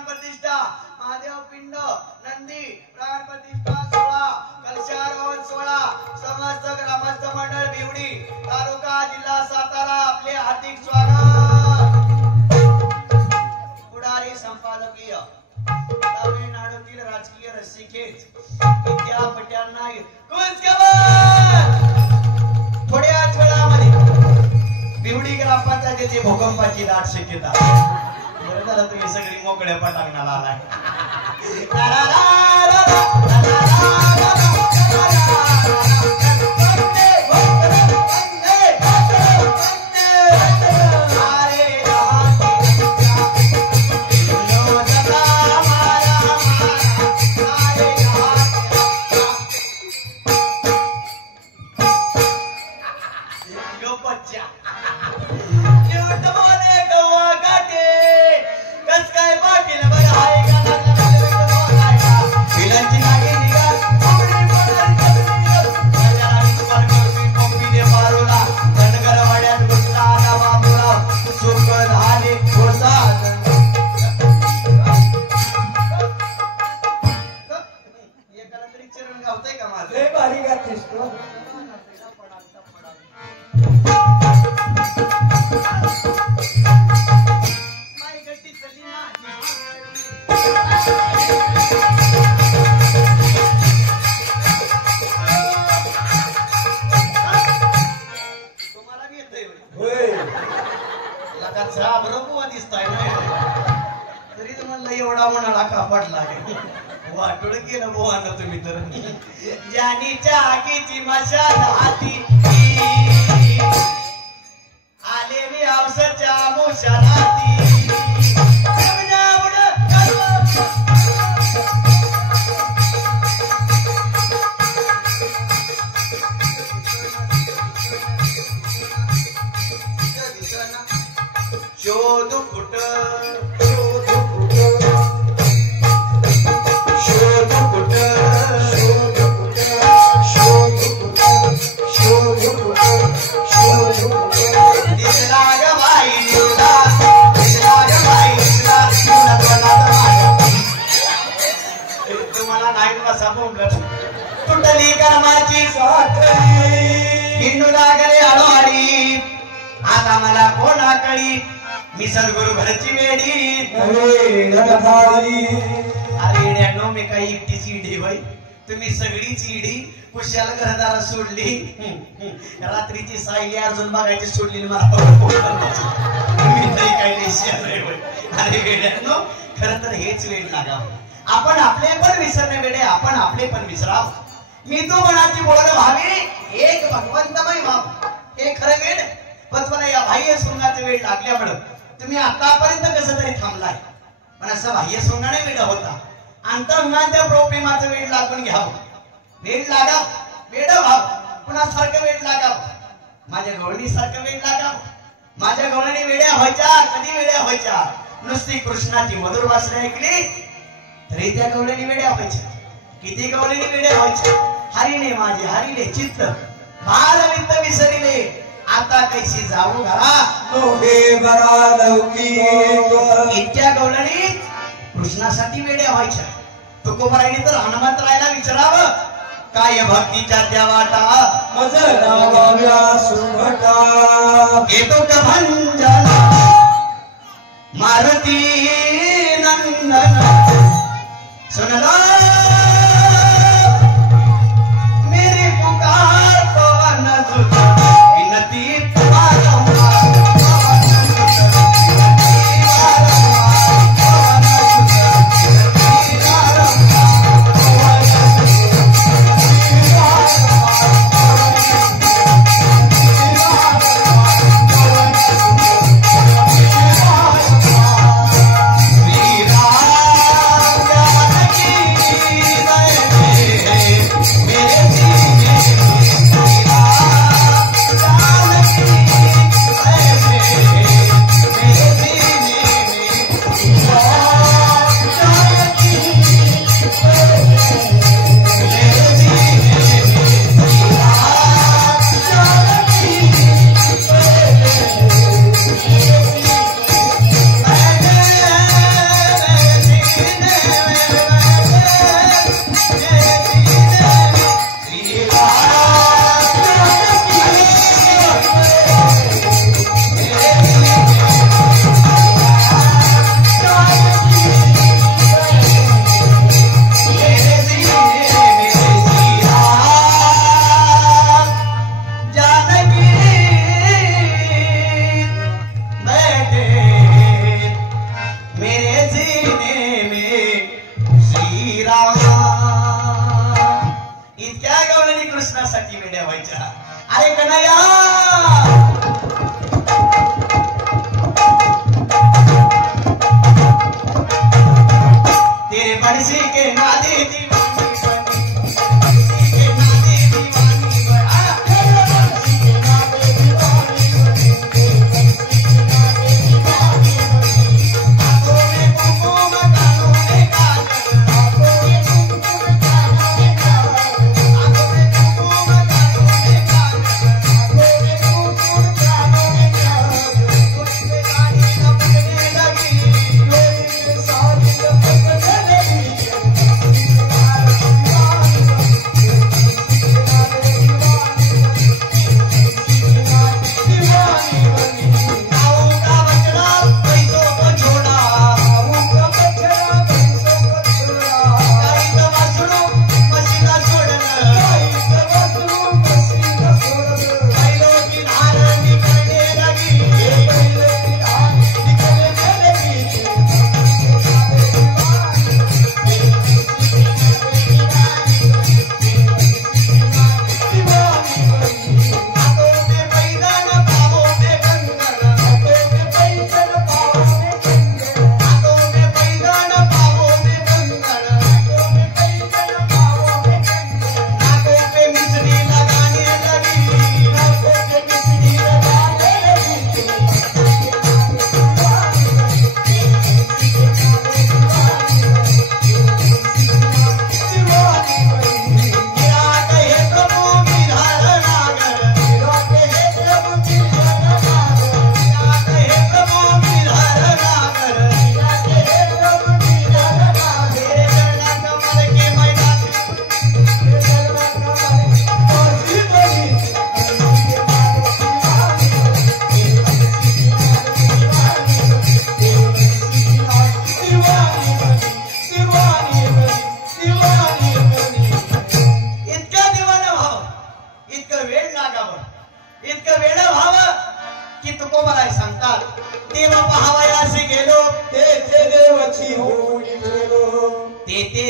प्रतिष्ठा महादेव पिंड नंदी प्राण प्रतिष्ठा सोहळा कलशारोहण सोहळा समस्त ग्रामस्थ मंडळ बिवडी तालुका जिल्हा सातारा आपले हार्दिक स्वागत पुढारी संपादकीय तामिळनाडूतील राजकीय रस्सीखेच विद्यापीठांना थोड्याच वेळामध्ये बिवडी ग्रामपंचायतीची भूकंपाची दाट शक्यता बरं तुम्ही सगळी मोकळ्या पटांगणाला आलाय वाटोळ केलं बोवान तुम्ही तर जानीच्या आगीची मशाल हाती आलेली औषधाच्या मुशालाती शोध कुठ तुटली कर्माची हिंदू लागले आळवाडी आता मला कोणा कळी मी सद्गुरु घरची वेडी अरे डॅनो मी काही एकटीची इडी बाई तुम्ही सगळीच इडी कुशाल घरदारा सोडली रात्रीची सायली अर्जुन बघायची सोडली मला मी तरी काही नाही अरे डॅनो खरं तर हेच वेळ लागावं आपण आपले पण विसरणे वेडे आपण आपले पण विसराव मी तो मनाची बोल व्हावी एक भगवंतमय व्हाव हे खरं वेळ पण मला या बाह्य शृंगाचे वेळ लागल्यामुळे तुम्ही आतापर्यंत कसं तरी थांबलाय पण असं बाह्य शृंगाने वेळ होता अंतरंगाच्या प्रेमाचं वेळ लागून घ्यावं वेळ लागाव वेड व्हाव पुन्हा सारखं वेळ लागाव माझ्या गवळणी सारखं वेळ लागाव माझ्या गवळणी वेड्या व्हायच्या कधी वेड्या व्हायच्या नुसती कृष्णाची मधुर भाषण ऐकली तरी त्या गवळणी वेड्या व्हायच्या किती गवळणी वेड्या व्हायच्या हरिणे माझे हरिले चित्त बालवित्त विसरिले आता कैसी जाऊ घरा इतक्या गवळणी कृष्णासाठी वेड्या व्हायच्या तुकोबराईने तर हनुमंतरायला विचारावं काय भक्तीच्या त्या वाटा मज नावाव्या सुभटा येतो का भंजना मारुती नंदन सुनला मेरी पुकार पवन सुत विनती कृष्णासाठी वेड्या व्हायच्या अरे कन्हैया तेरे बरसी के नादे दीवानी बरसी के नादे दीवानी आंखों में कुमकुम कानों में काजल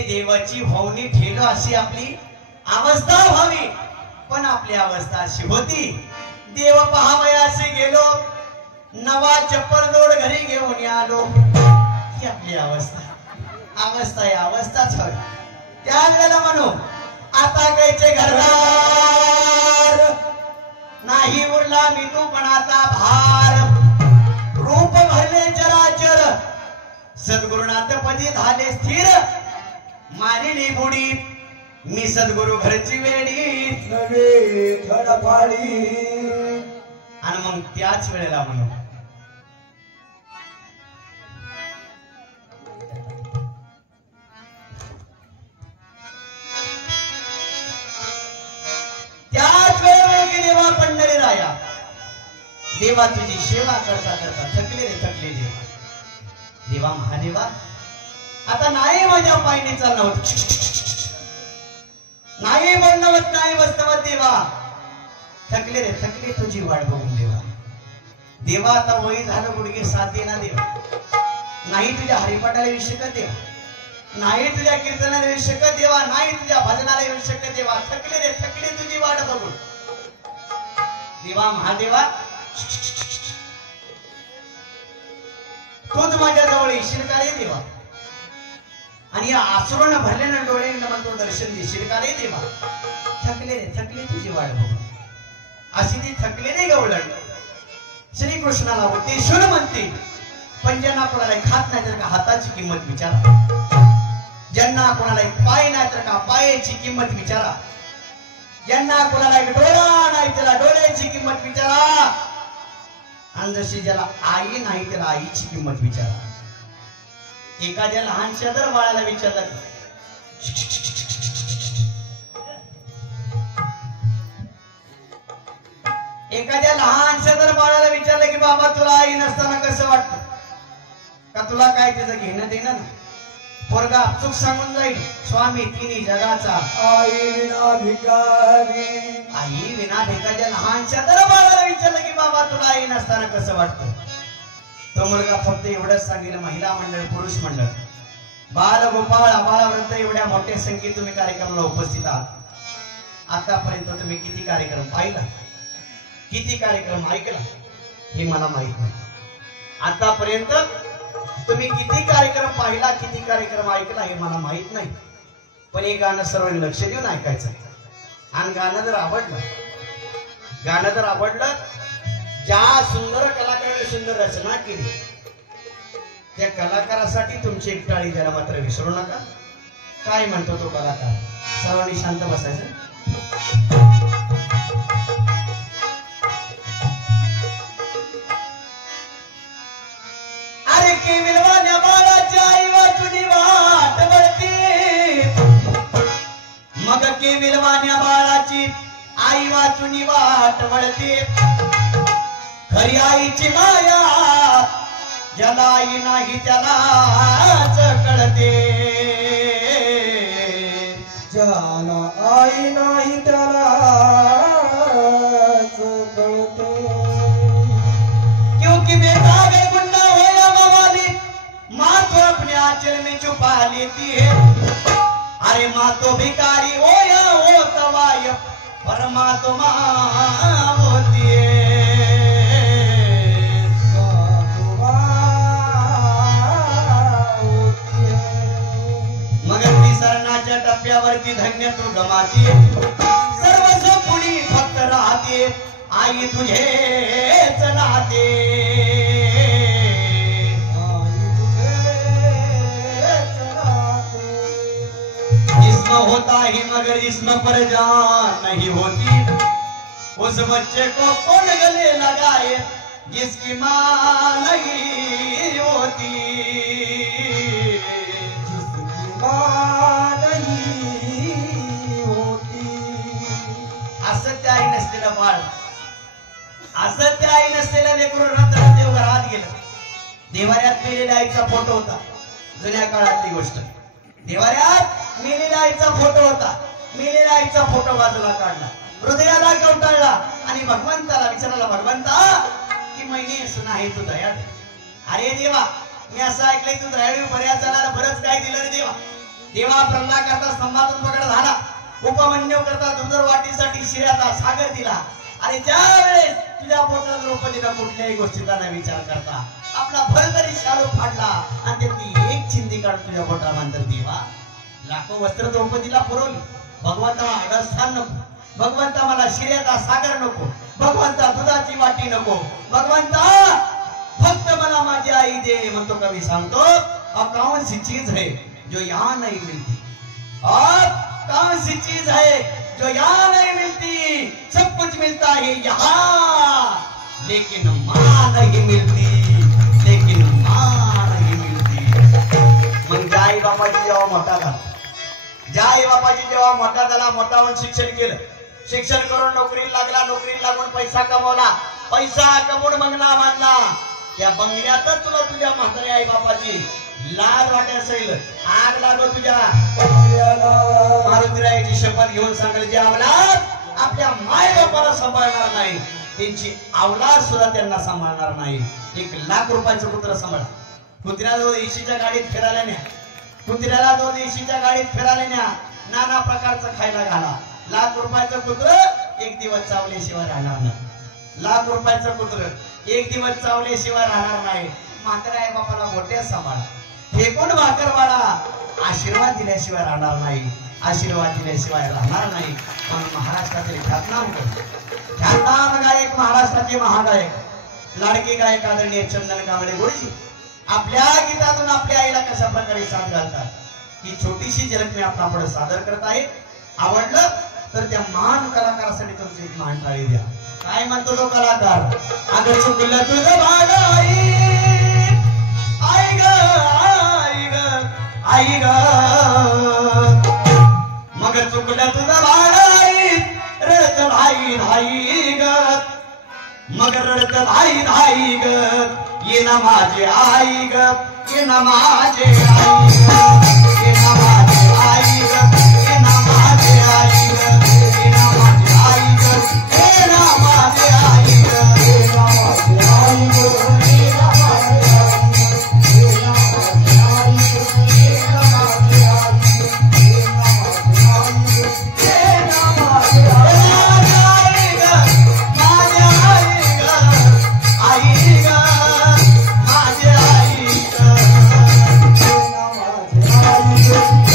देवाची भावनी ठेलो अशी आपली अवस्था व्हावी पण आपली अवस्था अशी होती देव पाहावयासे गेलो नवा चप्पल जोड घरी घेऊन आलो ही आपली अवस्था या अवस्थाच हवी त्या वेळेला म्हणू आता कायचे घरदार नाही उरला मी तू पण आता भार रूप भरले चराचर सद्गुरुनाथ पदी झाले स्थिर मारिली बुडी मी सद्गुरु घरची वेडी नवे धडपाडी आणि मग त्याच वेळेला म्हणू राया देवा तुझी सेवा करता करता थकले रे थकले देवा. देवा महादेवा आता नाही माझ्या पायने चालणं होत, नाही बोलणं होत, नाही बसणं देवा. थकले रे थकले तुझी वाट बघून देवा. देवा आता वय झालं गुडघे साथ देना देवा. नाही तुझ्या हरिपाठाला येऊ शकत देवा, नाही तुझ्या कीर्तनाला येऊ शकत देवा, नाही तुझ्या भजनाला येऊ शकत देवा. थकले रे थकले तुझी वाट बघून देवा महादेवा. तूच माझ्या जवळ येशील का रे देवा, आणि या आसुरानं भरलेल्या डोळ्यांना मला तो दर्शन देशील का रे देवा. थकले रे थकले तुझी वाट बघून. अशी ती थकले नाही गवळण श्रीकृष्णाला उद्देशून म्हणते, पण ज्यांना कोणाला खात नाही तर का हाताची किंमत विचारा, ज्यांना कोणाला पाय नाही तर का पायाची किंमत विचारा, ज्यांना कोणाला डोळा नाही त्याला डोळ्याची किंमत विचारा, आणि जशी ज्याला आई नाही त्याला आईची किंमत विचारा. एखाद्या लहानशा जर बाळाला विचारलं, एखाद्या लहानशा जर बाळाला विचारलं की बाबा तुला आई नसताना कसं वाटतं, का तुला काय त्याचं घेणं देणं नाही, पोरगा चूक सांगून जाईल स्वामी तिन्ही जगाचा आई विना भिकारी. आई विना भिकाच्या लहानशा जर बाळाला विचारलं की बाबा तुला आई नसताना कसं वाटतं, तो मुलगा फक्त एवढंच सांगेल, महिला मंडळ पुरुष मंडळ बाल गोपाळ आबाळावृंत एवढ्या मोठ्या संख्येत तुम्ही कार्यक्रमाला उपस्थित आहात. आतापर्यंत तुम्ही किती कार्यक्रम पाहिला, किती कार्यक्रम ऐकला हे मला माहित नाही. आतापर्यंत तुम्ही किती कार्यक्रम पाहिला, किती कार्यक्रम ऐकला हे मला माहित नाही. पण हे गाणं सर्व लक्ष देऊन ऐकायचं, आणि गाणं जर आवडलं, ज्या सुंदर कलाकाराने सुंदर रचना केली त्या कलाकारासाठी तुमची एक टाळी द्यायला मात्र विसरू नका. काय म्हणतो तो कलाकार, सर्वांनी शांत बसायचं. अरे की विलवान्या बाळाच्या आई वाचून वाट वळते, मग की विलवान्या बाळाची आई वाचून वाट वळते. खरी आईची माया ज्याला आई नाही त्यालाच कळते, ज्याला आई नाही त्यालाच कळते. क्योंकि बेटा वे गुंडा होया मवाली, माँ तो अपने आंचल में छुपा लेती है. अरे माँ तो भिकारी होया वो तवाय, पर माँ तो माँ होती है. मगर ती सरणाच्या टप्प्यावरती धन्य तू गमाती, सर्वस्व पुढी फक्त राहते आई तुझेच नाते. जिस्म होता ही मगर जिस्म पर जान नहीं होती, उस बच्चे को कौन गले लगाए जिसकी माँ नहीं होती. असं त्या आई नसलेलं बाळ, असं त्या आई नसलेलं लेकरू नंतर देवघरात गेलं. देवाऱ्यात मेलेल्या आईचा फोटो होता, जुन्या काळातली गोष्ट. देवाऱ्यात मेलेल्या आईचा फोटो होता, मेलेल्या आईचा फोटो बाजूला काढला, हृदयाला कवटाळला आणि भगवंताला विचारला, भगवंता की महिने सुना आहे तू दयाळ. अरे देवा मी असं ऐकलंय तू दयाळू, बऱ्याच जणांना बरंच काय दिलं रे देवा. देवा प्रल्हाद करता स्तंभातून पकड झाला, उपमन्यू करता दुर्धर वाटीसाठी शिऱ्याचा सागर दिला. आणि ज्या वेळेस तुझ्या पोटात द्रौपदीला कुठल्याही गोष्टीचा न विचार करता आपला भरभरी शालू फाडला आणि त्यातली एक चिंदी काढ तुझ्या पोटानंतर देवा लाखो वस्त्र द्रौपदीला पुरवली. भगवंता अडस्थान नको, भगवंता मला शिऱ्याचा सागर नको, भगवंता दुधाची वाटी नको, भगवंता फक्त मला माझी आई दे. म्हणतो कवी सांगतो, कौन सी चीज है जो यहाँ नहीं मिलती, अब कौन सी चीज है जो यहाँ नहीं मिलती. सब कुछ मिलता है यहाँ, लेकिन माँ नहीं मिलती, लेकिन माँ नहीं मिलती. मग आई बापाची जेव्हा मोठा झाला, ज्या आई बापाची जेव्हा मोठा झाला, मोठा होऊन शिक्षण केलं, शिक्षण करून नोकरीला लागला, नोकरीला लागून पैसा कमवला, पैसा कमवून बंगला बांधला. त्या बंगल्यातच तुला तुझ्या म्हातारे आई बापाची लाज वाटेल असेल, आग लागो तुझ्या मारुतीरायाची शपथ घेऊन सांगेल, जे अवलाद आपल्या माय बापाला सांभाळणार नाही त्यांची अवलाद सुद्धा त्यांना सांभाळणार नाही. 1 लाख रुपयाचं कुत्र सांभाळ. कुत्र्याला एसीच्या गाडीत फिरायला न्या, कुत्र्याला 2 एसीच्या गाडीत फिरायला न्या, नाना प्रकारचं खायला घाला. 1 लाख रुपयाचं कुत्र 1 दिवस चावल्याशिवाय राहणार नाही. 1 लाख रुपयाचं कुत्र 1 दिवस चावल्याशिवाय राहणार नाही. म्हाताऱ्या आई बापाला गोट्यात सांभाळा, फेकून भाकर वाढा, आशीर्वाद दिल्याशिवाय राहणार नाही, आशीर्वाद दिल्याशिवाय राहणार नाही. म्हणून महाराष्ट्रातील ख्यातनाम गायक, महाराष्ट्राचे महागायक लाडके गायक आदरणीय चंदन कांबळे गुरुजी आपल्या गीतातून आपल्या आईला कशा प्रकारे साथ घालतात ही छोटीशी झलक मी आपल्या पुढे सादर करत आहे. आवडलं तर त्या महान कलाकारासाठी तुमची एक मान टाळी द्या. काय म्हणतो तो कलाकार? अगं चुकलं तुझं भाग आई ग, आई ग, आई ग, मग चुकलं तुझं भाग रडत धाई धाई ग, मग रडत धाई धाई ग, ये ना माझे आई ग, ये ना माझे आई ग, ये ना माझे आई ग, ये ना माझे आई ग, ये ना माझे आई ग, ये ना माझे आई ग, ये ना माझे आई ग, ये ना माझे आई ग, ये ना माझे आई ग, ये ना माझे आई ग, ये ना माझे आई ग, ये ना माझे आई ग, माझे आई ग, आई ग, माझे आई ग, ये ना माझे आई ग.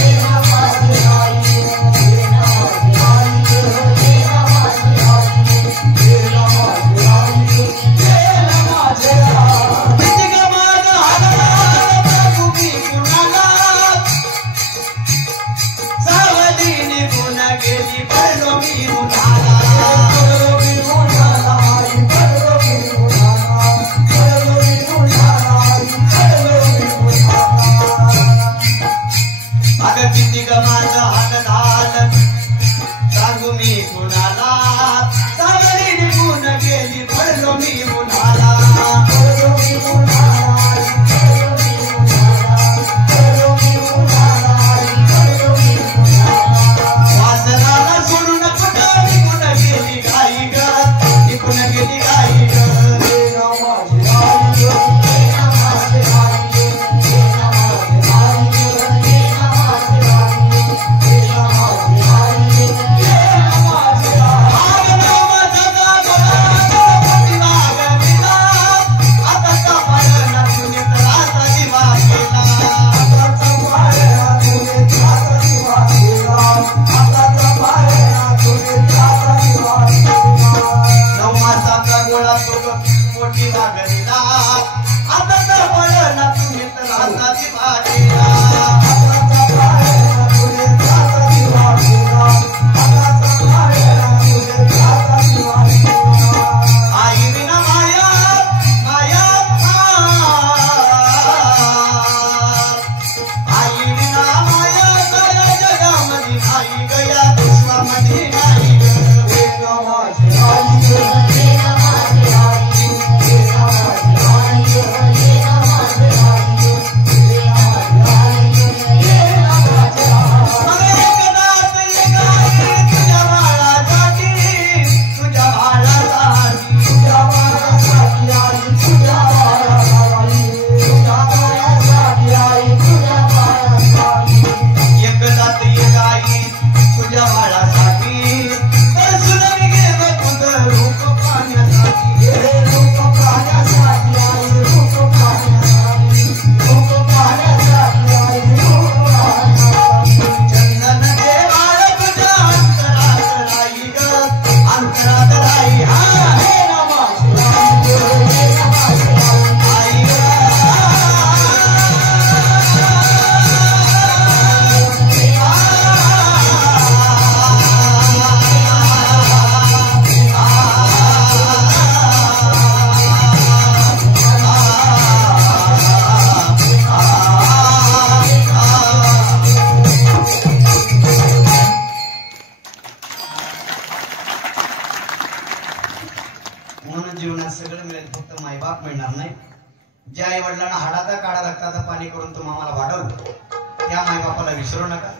ज्या आई वडिलांना हाडाचा काढा रक्ताचं पाणी करून तुम्हाला आम्हाला वाढवलं त्या मायबापाला विसरू नका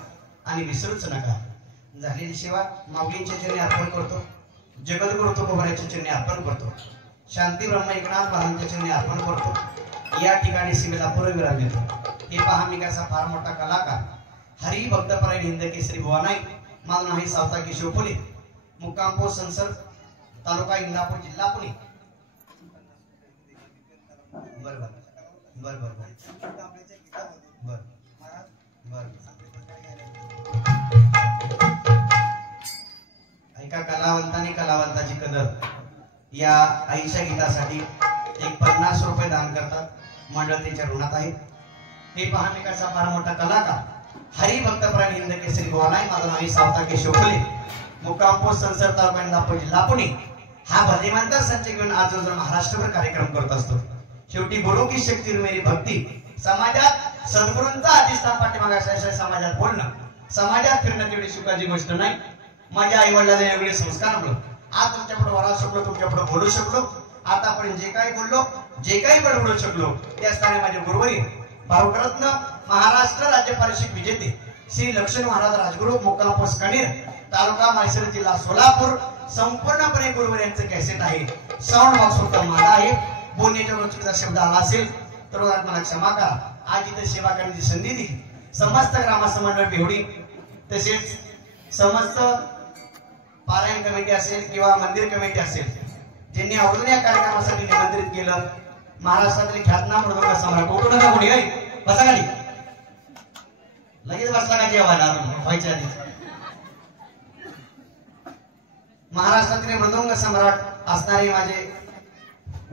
आणि विसरूच नका. झालेली सेवा माऊलींच्या चरणी अर्पण करतो, जगद्गुरु तुकोबाराच्या चरणी अर्पण करतो, शांती ब्रह्म एकनाथ महाराजांच्या चरणी अर्पण करतो. या ठिकाणी सीमेला पूर्वविराम देतो. हे पहा मी कसा फार मोठा कलाकार हरी भक्तपरायण हिंद केसरी बुवा नाही. माझं नाव सावता किशोर फुले, मुक्काम पोस्ट संसद, तालुका इंदापूर, जिल्हा पुणे. बर बर बर बर बर बर. एका कलावंताने कलावंताची कदर या आईच्या गीतासाठी एक 50 रुपये दान करतात. मंडळ त्याच्या ऋणात आहे. हे पहा मी कसा फार मोठा कलाकार हरी भक्तपरायण हिंद केसरी बुवा नाही. माझं नाव सावता किशोर फुले, मुक्काम पोस्ट संसद, तालुका इंदापूर, जिल्हा पुणे. हा भलेमानता संच घेऊन आज जो महाराष्ट्रभर कार्यक्रम करत असतो. शेवटी गुरु की शक्ती मेरी भक्ती. समाजात सद्गुरूंचा अधिष्ठान पाठीमागा समाजात बोलणं, समाजात फिरणं तेवढी सुखाची गोष्ट नाही. माझ्या आई वडिलांना एवढे संस्कार आणलो. आज तुमच्यापुढे वरा शकलो, तुमच्यापुढे बोलू शकलो. आतापर्यंत जे काही बोललो, जे काही बडबडू शकलो ते असताना माझे गुरुवरी भारतरत्न महाराष्ट्र राज्य पारितोषिक विजेते श्री लक्ष्मण महाराज राजगुरु, मुक्काम पोस्ट कणेर, तालुका माळशिरस, जिल्हा सोलापूर. संपूर्णपणे गुरुवर यांचं कॅसेट आहे. साऊंड बॉक्स होता माझा आहे. बोलण्याच्या रोजचा शब्द आला असेल तर मला क्षमा करा. आज इथे सेवा करण्याची संधी दिली समस्त ग्रामस्थ मंडळ बेवडी, तसेच समस्त पारायण कमिटी असेल किंवा मंदिर कमिटी असेल, ज्यांनी आवडून या कार्यक्रमासाठी निमंत्रित केलं. महाराष्ट्रातील ख्यातनाम मृदंग सम्राट उठू नका कोणी, बसा खाली. लगेच बसला का जेवायला व्हायच्या आधी. महाराष्ट्रातील मृदंग सम्राट असणारे माझे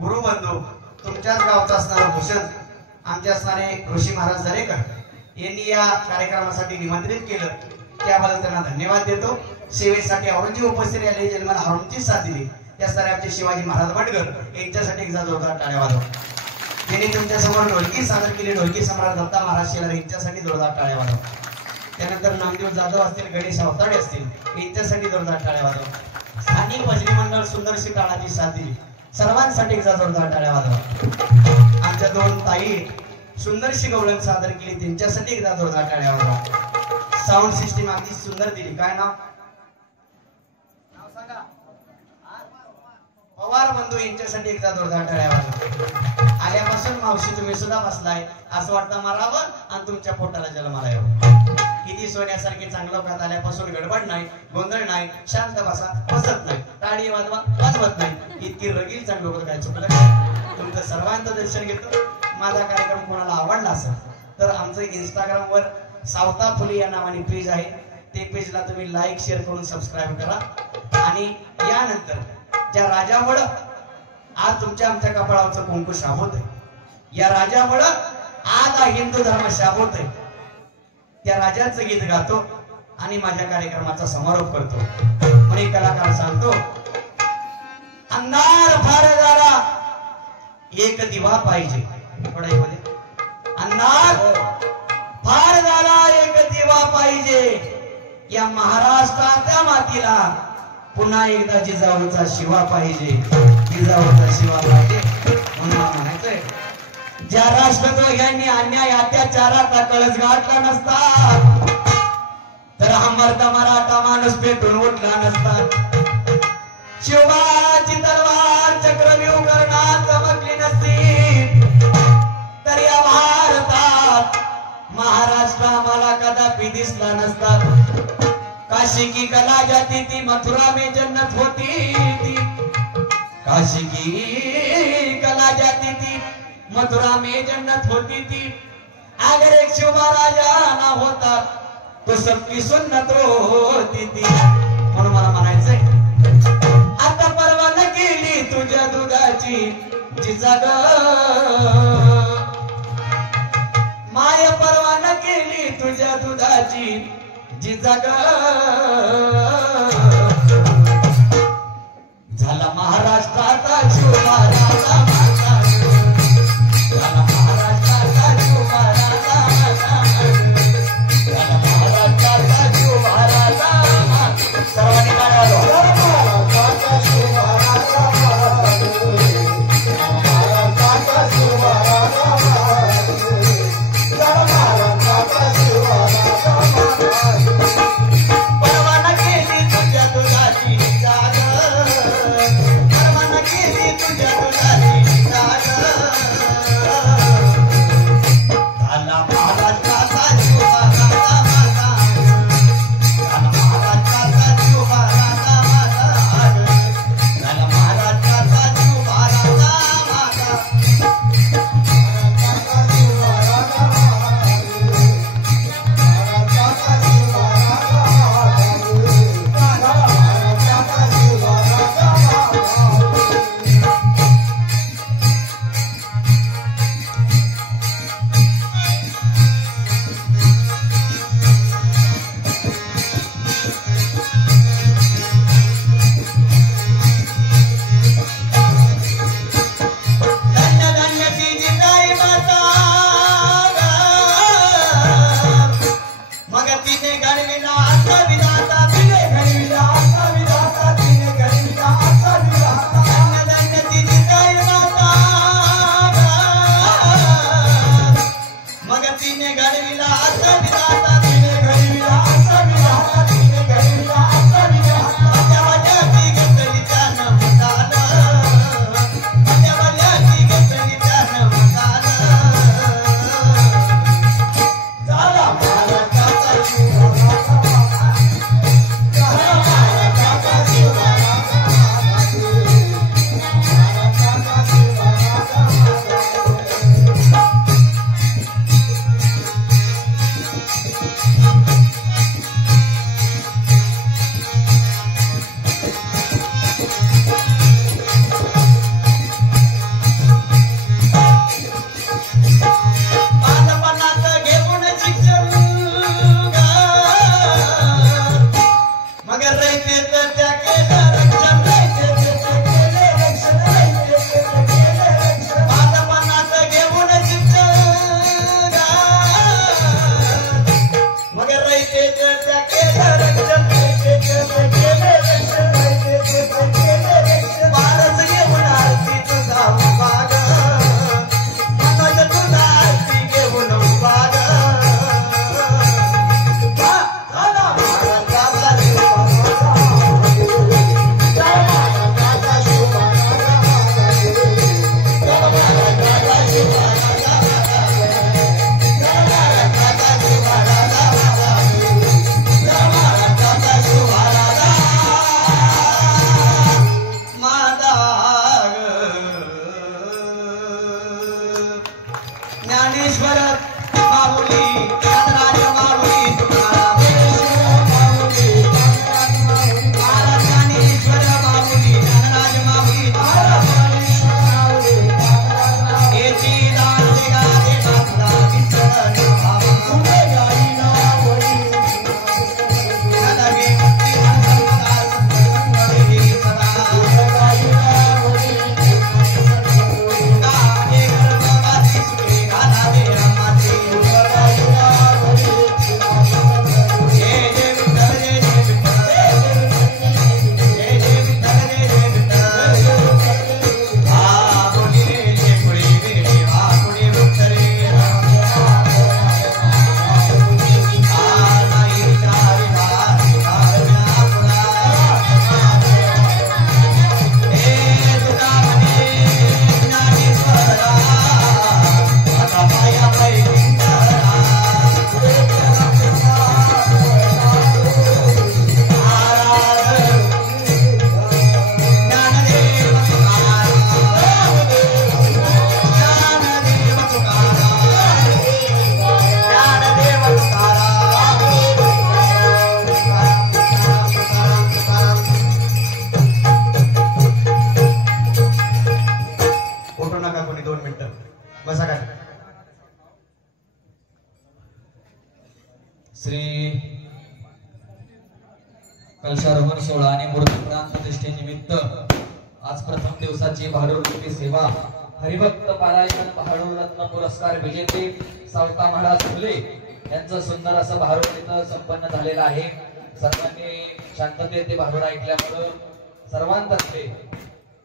गुरुबंधू, तुमच्याच गावचा असणारा भूषण, आमचे असणारे ऋषी महाराज दरेकर यांनी या कार्यक्रमासाठी निमंत्रित केलं. त्याबद्दल त्यांना धन्यवाद देतो. सेवेसाठी औरंजी उपस्थित राहिले, जन्माला औरंगची साथ दिली त्या असणारे आमचे शिवाजी महाराज बडगर यांच्यासाठी एकदा जोरदार टाळ्या वाजवा. त्यांनी तुमच्या समोर ढोलकी सादर केली. ढोलकी सम्राट दत्ता महाराज शेलार यांच्यासाठी जोरदार टाळ्या वाजवा. त्यानंतर नामदेव जाधव असतील, गणेश अवताडे असतील, यांच्यासाठी जोरदार टाळ्या वाजवा. स्थानिक भजनी मंडळ सुंदरशी टाळाची साथ दिली. सर्वांसाठी एकदा जोरदार टाळ्या वाजवा. आमच्या दोन ताई सुंदरशी गवळण सादर केली, त्यांच्यासाठी एकदा जोरदार टाळ्या वाजवा. साऊंड सिस्टीम अगदी सुंदर दिली. काय नाव सांगा? पवार बंधू यांच्यासाठी एकदा जोरदार टाळ्या वाजवा. आल्यापासून मावशी तुम्ही सुद्धा बसलाय असं वाटतं मारावं आणि तुमच्या पोटाला जन्माला यावं. किती सोन्यासारखे चांगलं खात आल्यापासून गडबड नाही, गोंधळ नाही, शांत बसा, बसत नाही, टाळी वाजवा, वाजवत नाही. इतकी रगील चांगलं होतं. काय चुकलं? तुमचं सर्वांचं दर्शन घेतो. माझा कार्यक्रम कोणाला आवडला असेल तर आमचं इंस्टाग्रामवर सावता फुले या नावाने पेज आहे. ते पेजला तुम्ही लाईक, शेअर करून सबस्क्राईब करा. आणि यानंतर ज्या राजामुळं आज तुमच्या आमच्या कपाळावरचं कुंकू शाबवत आहे, या राजामुळं आज हा हिंदू धर्म शाबवत आहे, त्या राजाचं गीत गातो आणि माझ्या कार्यक्रमाचा समारोप करतो. म्हणून कलाकार सांगतो, अंधार फार झाला एक दिवा पाहिजे. पडाईमध्ये अंधार फार झाला एक दिवा पाहिजे. या महाराष्ट्राच्या मातीला पुन्हा एकदा जिजाऊचा शिवा पाहिजे. जिजाऊचा शिवा पाहिजे म्हणून म्हणायचंय, ज्या राष्ट्रद्रोह्यांनी अन्याय अत्याचाराचा कळस गाठला नसता तर हमरता मराठा माणूस पेटून उठला नसता. शिवाची तलवार चक्रव्यूह करणात चमकली नसती तर या भारतात महाराष्ट्र आम्हाला कदापि दिसला नसता. काशी की कला जाती थी, मथुरा में जन्नत होती थी. काशी की कला जाती थी, मथुरा में जन्नत होती थी. अगर एक शिवा राजा ना होता तो सबकी सुन्नत होती थी. म्हणून मला म्हणायचंय, आता परवा न केली तुझ्या दुधाची जिजाग, माय परवा न केली तुझ्या दुधाची जिजाग. झाला महाराष्ट्राचा शिवा राजा माझा, झाला महाराष्ट्राचा शिवा राजा माझा, झाला महाराष्ट्राचा शिवा राजा माझा. सर्वांनी महाराष्ट्राचा शिवा राजा माझा, महाराष्ट्राचा शिवा राजा कलशारोहण सोहळा आणि मूर्ती प्राण प्रतिष्ठेनिमित्त आज प्रथम दिवसाची भारूड सेवा हरिभक्त पारायण भारूड रत्न पुरस्कार विजेते सावता महाराज फुले यांचं सुंदर असं भारूड इथं संपन्न झालेलं आहे. सर्वांनी शांततेत ते भारूड ऐकल्यामुळे सर्वांतर्फे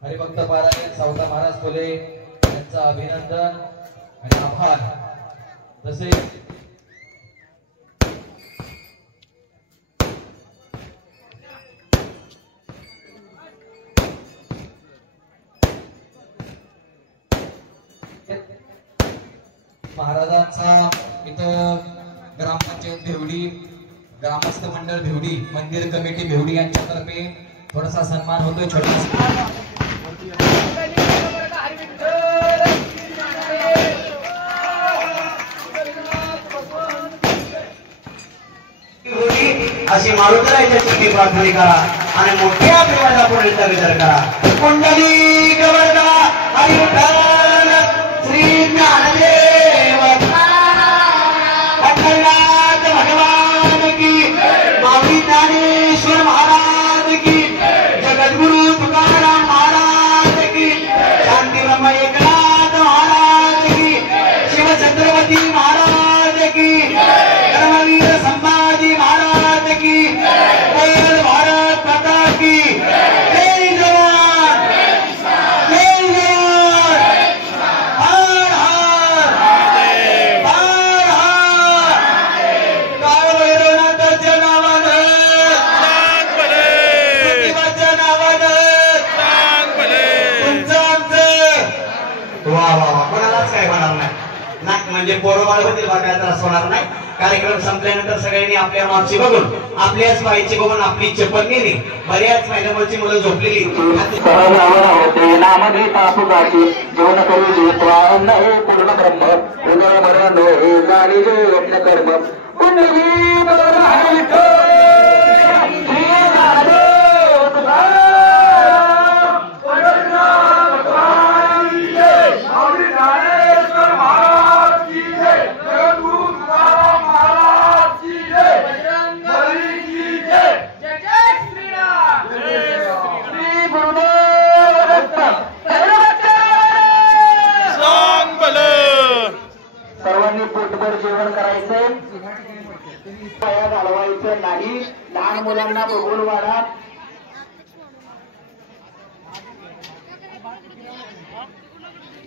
हरिभक्त पारायण सावता महाराज फुले यांचं अभिनंदन आणि आभार. तसेच महाराजांचा इथं ग्रामपंचायत भेवडी ग्रामस्थ मंडळ भेवडी मंदिर कमिटी भेवडी यांच्यातर्फे थोडासा सन्मान होतोय छोटासा. अशी मारुतराच्या चरणी प्रार्थना करा आणि मोठ्या देवाला पुढे विचार करा. कुंडली गवर्धा हरी विठ्ठल श्री ज्ञानदेव अठ्ठलनाथ भगवान की माऊली ज्ञानेश्वर महाराज की जगद्गुरु तुकाराम महाराज की शांती ब्रह्म एकनाथ महाराज की शिव छत्रपती महाराज की धर्मवीर संभाजी महाराज की बोल भारत माता की जय जवान जय जवान हर हर हर हर काळभैरवनाथाच्या नावानं प्रतिभाच्या नावानं तुमचं आमचं वा वा वा कोणालाच काय होणार नाही म्हणजे पोरबाळ होतील बा काय त्रास होणार नाही. कार्यक्रम संपल्यानंतर सगळ्यांनी आपल्या मागची बघून आपल्याच पायची बघून आपली चप्पल नेली. बऱ्याच महिन्यावरची मुलं झोपलेली नाम घेता पुकाशी जीवन करू पूर्ण ब्रह्म उदय मरण हे जाणी जे यज्ञ कर्म कुंडली सर्वांनी पोटभर जेवण करायचंय. पाया घालवायचं नाही. लहान मुलांना बघून वाढा.